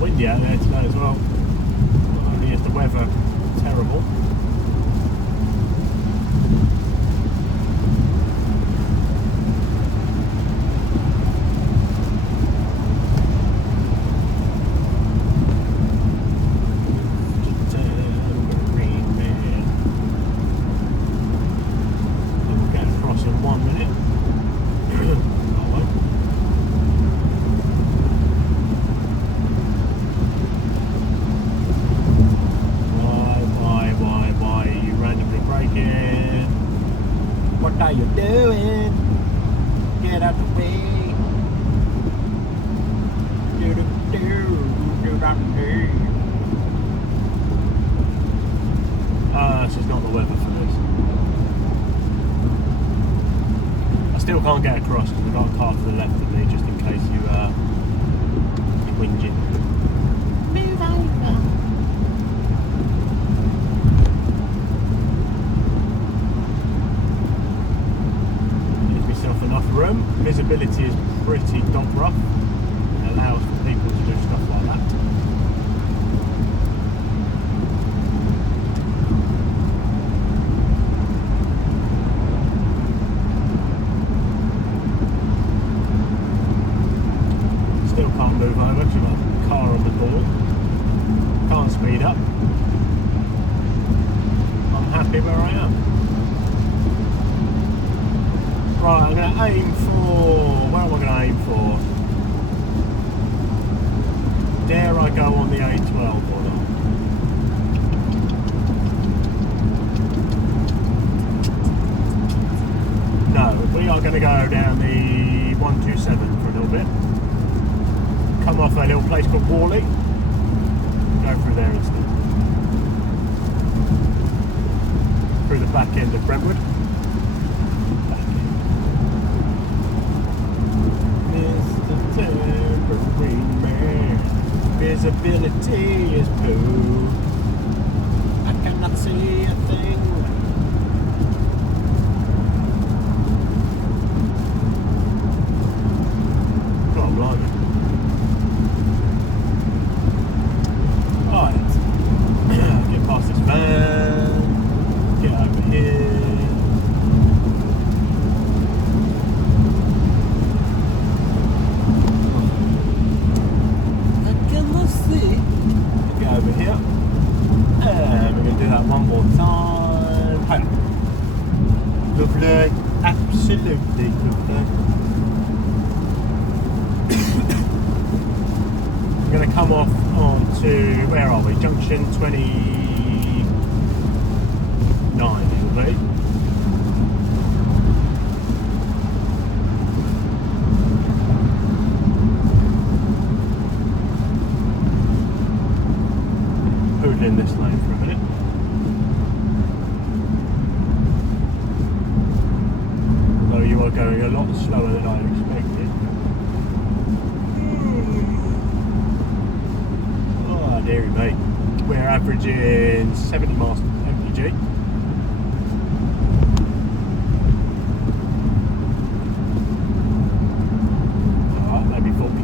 Windy out there today as well. Not only is the weather terrible, What are you doing? Get out the way. This is not the weather for this. I still can't get across because I've got a car to the left of me just in case you whinge it. Move over. Gives myself enough room. Visibility is pretty dog rough. It allows for people to do stuff like that. Still can't move over because I've got a car on the ball. Can't speed up. I'm happy where I am. Right, I'm going to aim for... Where am I going to aim for? Dare I go on the A12 or not? No, we are going to go down the 127 for a little bit. Come off a little place called Worley. Go through there instead. Through the back end of Brentwood. Mr. Tambourine Man, visibility is poo. I cannot see a thing. Oh, blimey. Right, get past this van, get over here. I cannot see. Get over here, and we're going to do that one more time. Hey. Lovely, absolutely lovely. I'm going to come off onto, where are we? Junction 29 it'll be. Poodling this lane for a minute. Although you are going a lot slower than I expected. Deary mate. We're averaging 70 miles mpg. Alright, maybe 40.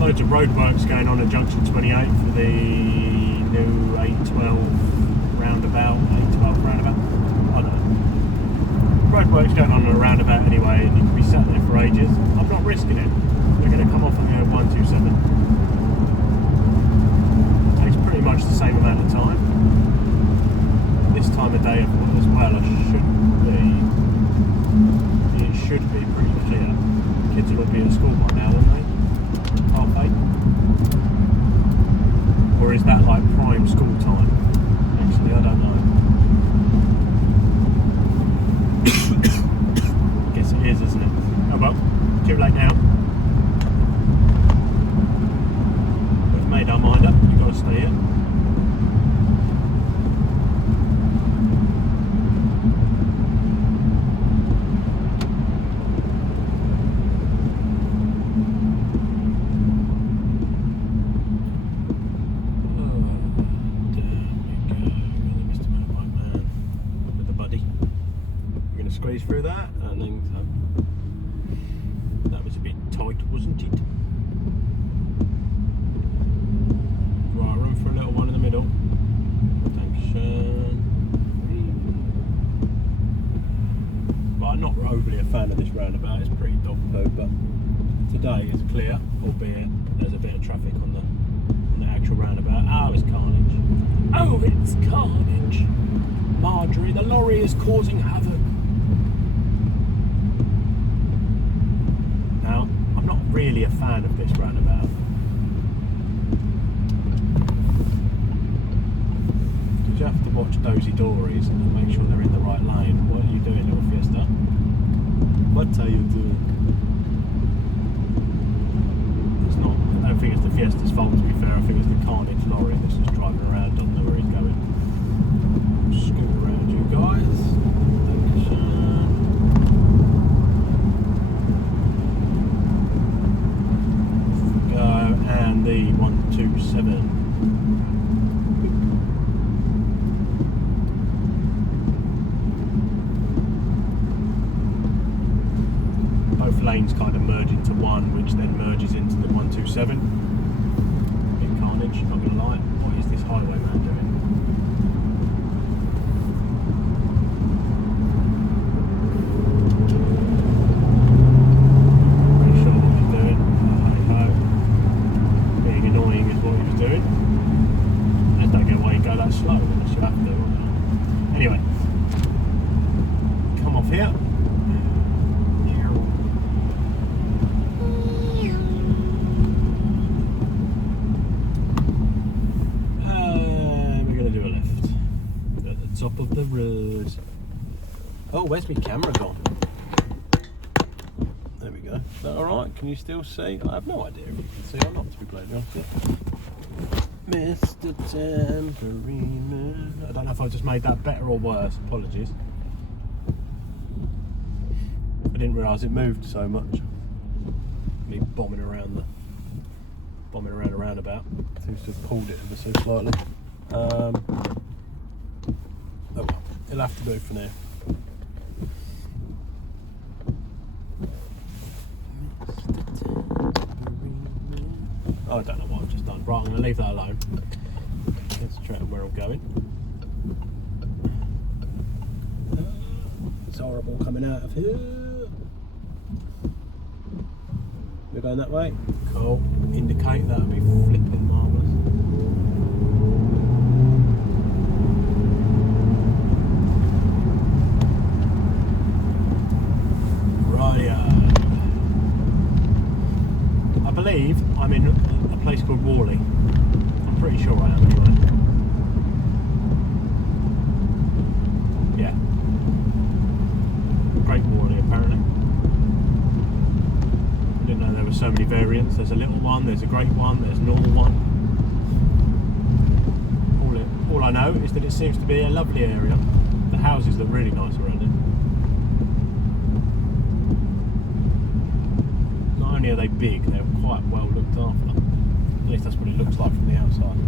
Loads of roadworks going on at junction 28 for the new 812 roundabout. 812 roundabout? I don't know. Roadworks going on at a roundabout anyway, and you can be sat there for ages. I'm not risking it. We're going to come off on the 127. Takes pretty much the same amount of time. This time of day as well, it should be pretty clear. Kids will all be at school by now, won't they? 8:30? Or is that like prime school time? squeeze through that. I think so. That was a bit tight, wasn't it? Right, room for a little one in the middle. Junction. Well, I'm not overly a fan of this roundabout. It's pretty dog poo, but today it's clear, albeit there's a bit of traffic on the actual roundabout. Oh, it's carnage. Oh, it's carnage. Marjorie, the lorry is causing havoc. Now, I'm not really a fan of this roundabout. Because you have to watch dozy dories and make sure they're in the right lane. What are you doing, little Fiesta? What are you doing? It's not, I don't think it's the Fiesta's fault, to be fair. I think it's the carnage lorry that's just driving around, doesn't know where he's going. Scoot around you guys. Go, and the 127. Both lanes kind of merge into one, which then merges into the 127. Big carnage, not gonna lie. What is this highway man doing? Pretty sure what he's doing. Hey ho. Being annoying is what he was doing. Just don't get why you go that slow unless you have to. Anyway, come off here. Top of the road. Oh, where's my camera gone? There we go. Is that alright? Can you still see? I have no idea if you can see or not, to be played honest. Mr. Tambourine Man. I don't know if I just made that better or worse. Apologies. I didn't realise it moved so much. Me bombing around a roundabout. Seems to have pulled it ever so slightly. Oh well, it'll have to do for now. Oh, I don't know what I've just done. Right, I'm going to leave that alone. Let's try where I'm going. It's horrible coming out of here. We're going that way. Cool. Indicate that'll be flipping marvellous. I believe I'm in a place called Worley. I'm pretty sure I am anyway. Yeah. Great Worley apparently. I didn't know there were so many variants. There's a little one, there's a great one, there's a normal one. All I know is that it seems to be a lovely area. The houses look really nice around it. Not only are they big, they're quite well looked after. At least that's what it looks like from the outside.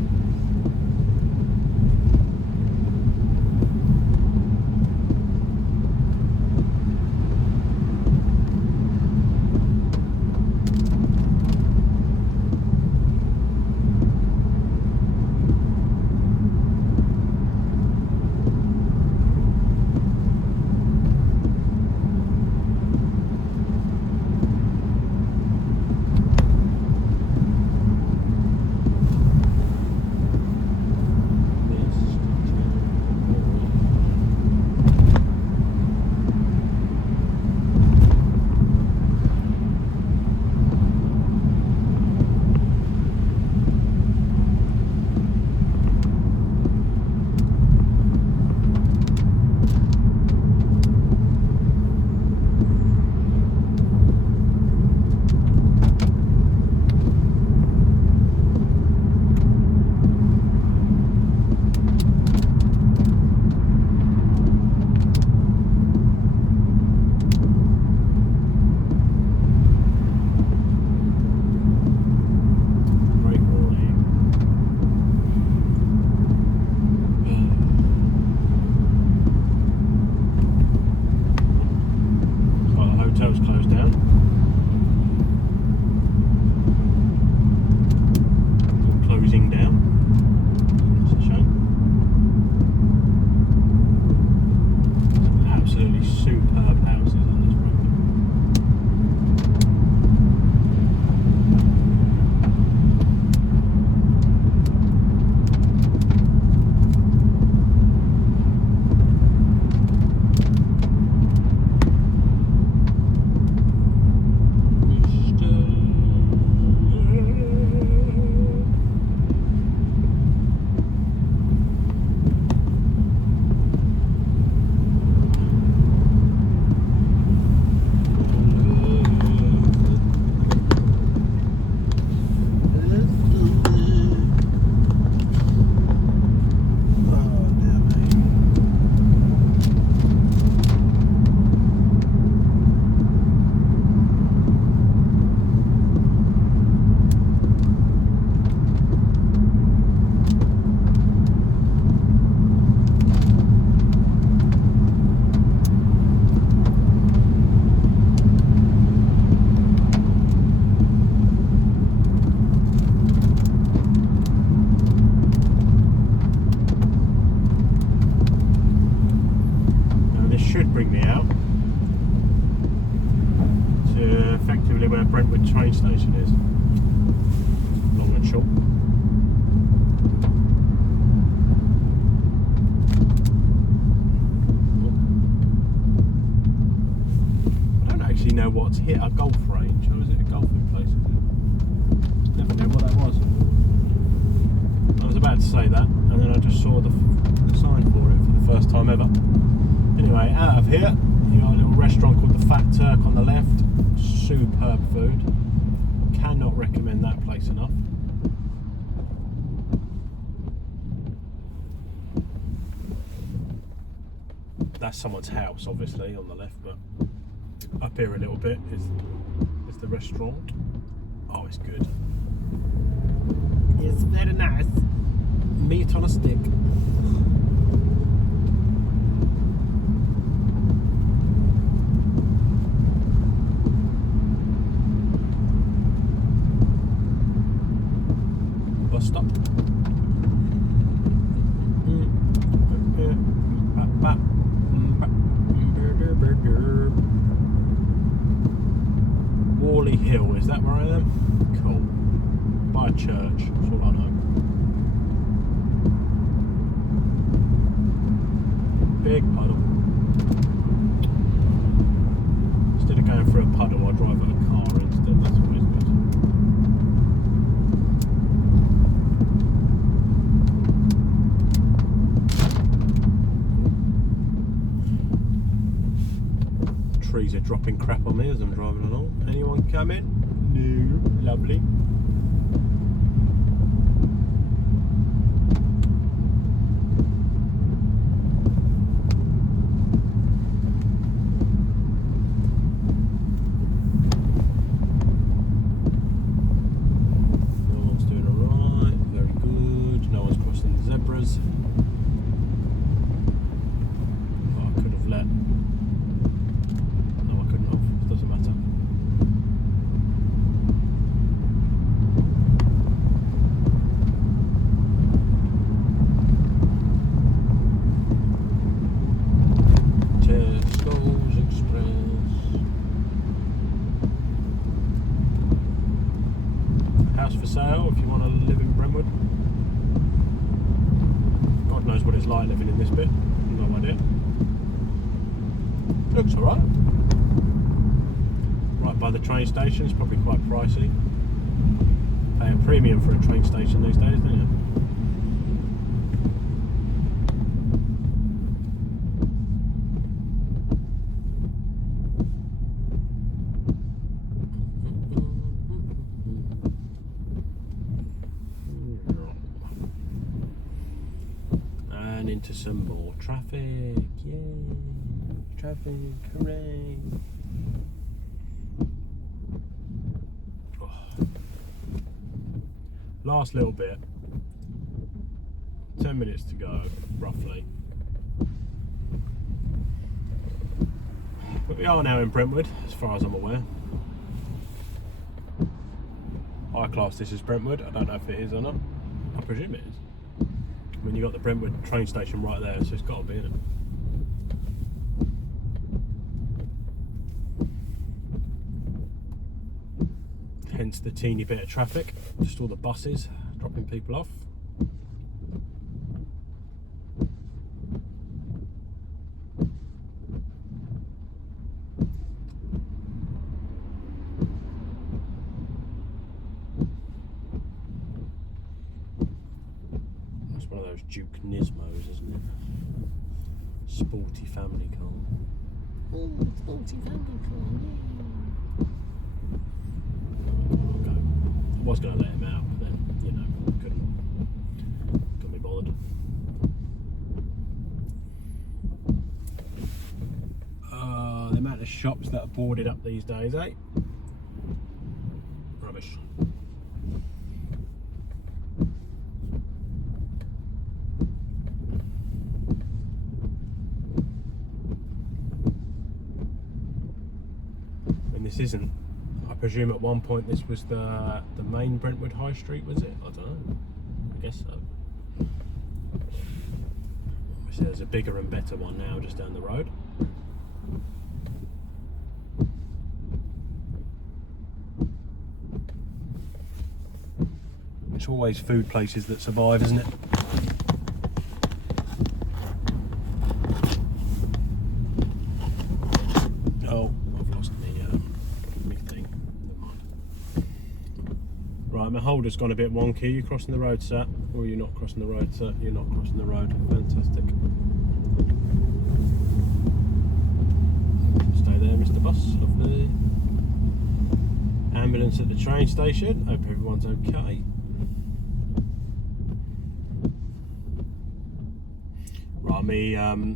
the train station is. Long and short. I don't actually know what's here. A golf range, or is it a golfing place? Never knew what that was. I was about to say that, and then I just saw the sign for it for the first time ever. Anyway, out of here, you got a little restaurant called the Fat Turk on the left. Superb food. Cannot recommend that place enough. That's someone's house, obviously, on the left, but up here a little bit is the restaurant. Oh, it's good. It's very nice. Meat on a stick. Bus stop. Worley Hill, is that where I am? Cool. By a church, that's all I know. Big puddle. Instead of going for a puddle, I drive a car instead, that's always good. Trees are dropping crap on me as I'm driving along. Anyone coming? No. Lovely. No one's doing alright. Very good. No one's crossing the zebras. Oh, I could have let. Doesn't matter. Tesco's Express. House for sale if you want to live in Brentwood. God knows what it's like living in this bit. No idea. Looks alright. Right by the train station, it's probably quite pricey. Pay a premium for a train station these days, don't you? And into some more traffic. Yay! Traffic, hooray! Last little bit, 10 minutes to go, roughly. But we are now in Brentwood, as far as I'm aware. I class this as Brentwood, I don't know if it is or not. I presume it is. I mean, you've got the Brentwood train station right there, so it's got to be, isn't it? Hence the teeny bit of traffic, just all the buses dropping people off. That's one of those Duke Nismos, isn't it? Sporty family car. Oh, sporty family car, yeah. I was going to let him out, but then, you know, couldn't be bothered. The amount of shops that are boarded up these days, eh? Rubbish. And this isn't. I presume at one point this was the main Brentwood High Street, was it? I don't know. I guess so. Obviously there's a bigger and better one now just down the road. It's always food places that survive, isn't it? Oh, I've lost me thing. Never mind. Right, my holder's gone a bit wonky. You crossing the road, sir? Or are you not crossing the road, sir? You're not crossing the road. Fantastic. Stay there, Mr. Bus. Lovely. Ambulance at the train station. Hope everyone's okay. Right, my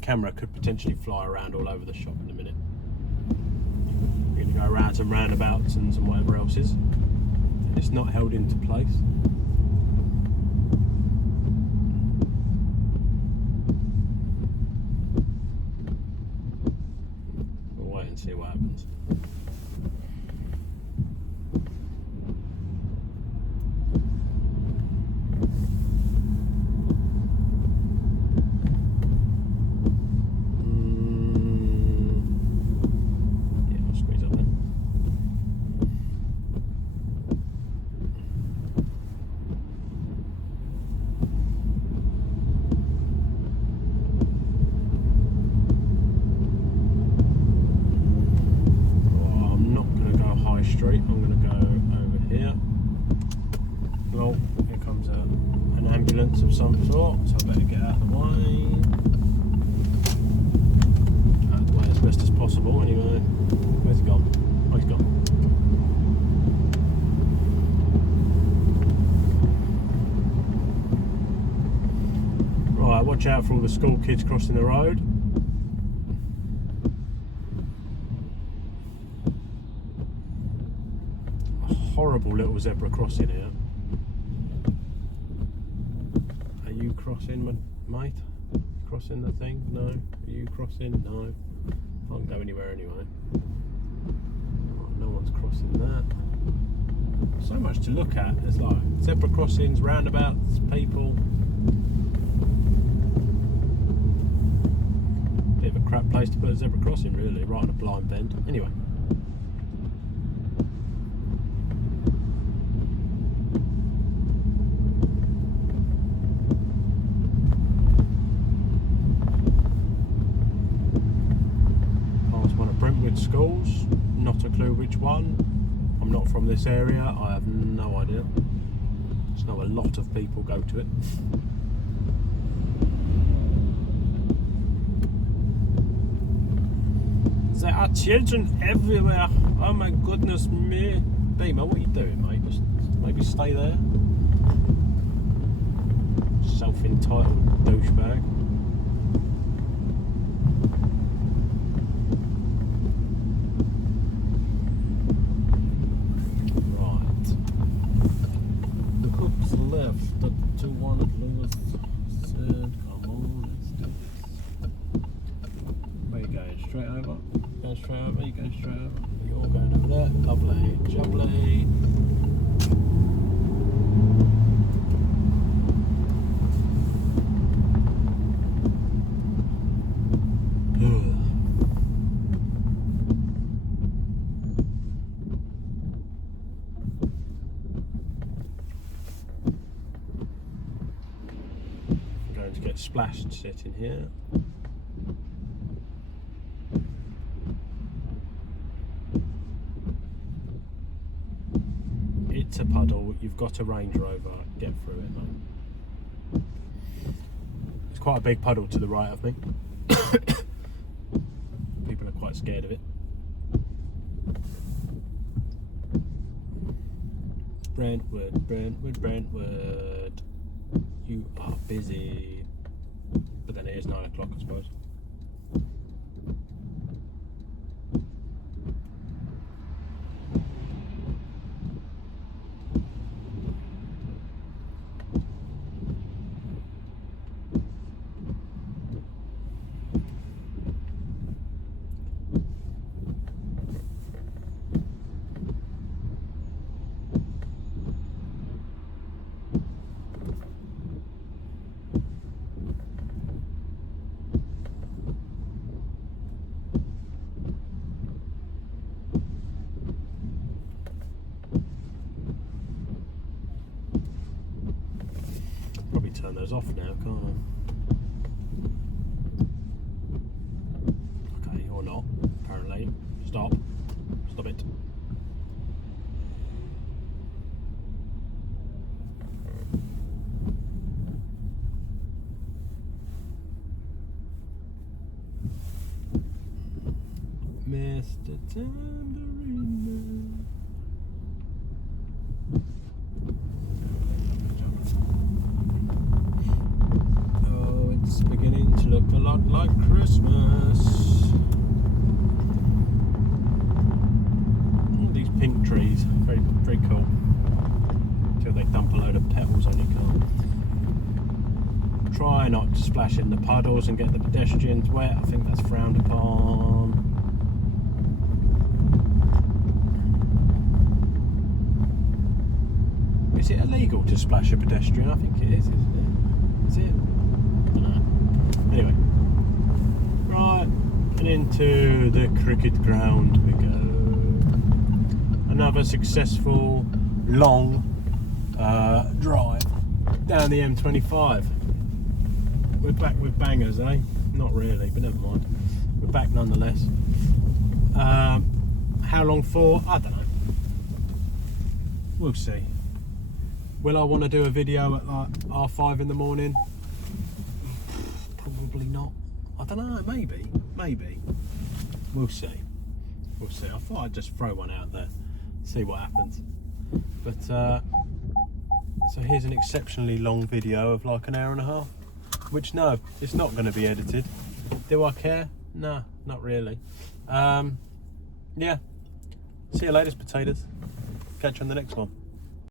camera could potentially fly around all over the shop in a minute. We're going to go around some roundabouts and some whatever else is. It's not held into place. We'll wait and see what happens. Street. I'm going to go over here. Well, here comes an ambulance of some sort, so I better get out of the way. Out of the way as best as possible, anyway. Where's he gone? Oh, he's gone. Right, watch out for all the school kids crossing the road. Horrible little zebra crossing here. Are you crossing, mate? Crossing the thing? No. Are you crossing? No. Can't go anywhere anyway. Oh, no one's crossing that. So much to look at. There's like zebra crossings, roundabouts, people. Bit of a crap place to put a zebra crossing, really, right on a blind bend. Anyway. Schools, not a clue which one. I'm not from this area, I have no idea. Just know a lot of people go to it. There are children everywhere. Oh my goodness me. Beamer, what are you doing, mate? Just maybe stay there. Self-entitled douchebag. Straight over, go straight over, you go straight over, you're all going over there, lovely, jubbly. I'm going to get splashed sitting here. It's a puddle, you've got a Range Rover, get through it, mate. It's quite a big puddle to the right of me. People are quite scared of it. Brentwood, Brentwood, Brentwood. You are busy. But then it is 9 o'clock, I suppose. turn those off now, can't I? Okay, or not, apparently. Stop. Stop it. Mr. Tambourine. Oh, it's beginning to look a lot like Christmas. All these pink trees, very, very cool. Until they dump a load of petals on your car. Try not to splash in the puddles and get the pedestrians wet. I think that's frowned upon. Is it illegal to splash a pedestrian? I think it is, isn't it? Is it? I don't know. Anyway. Right, and into the cricket ground we go. Another successful, long drive down the M25. We're back with bangers, eh? Not really, but never mind. We're back nonetheless. How long for? I don't know. We'll see. Will I want to do a video at like R5 in the morning? Probably not. I don't know, maybe. We'll see. We'll see. I thought I'd just throw one out there, see what happens. But, so here's an exceptionally long video of like an hour and a half. Which, no, it's not going to be edited. Do I care? No, not really. Yeah. See you later, potatoes. Catch you on the next one.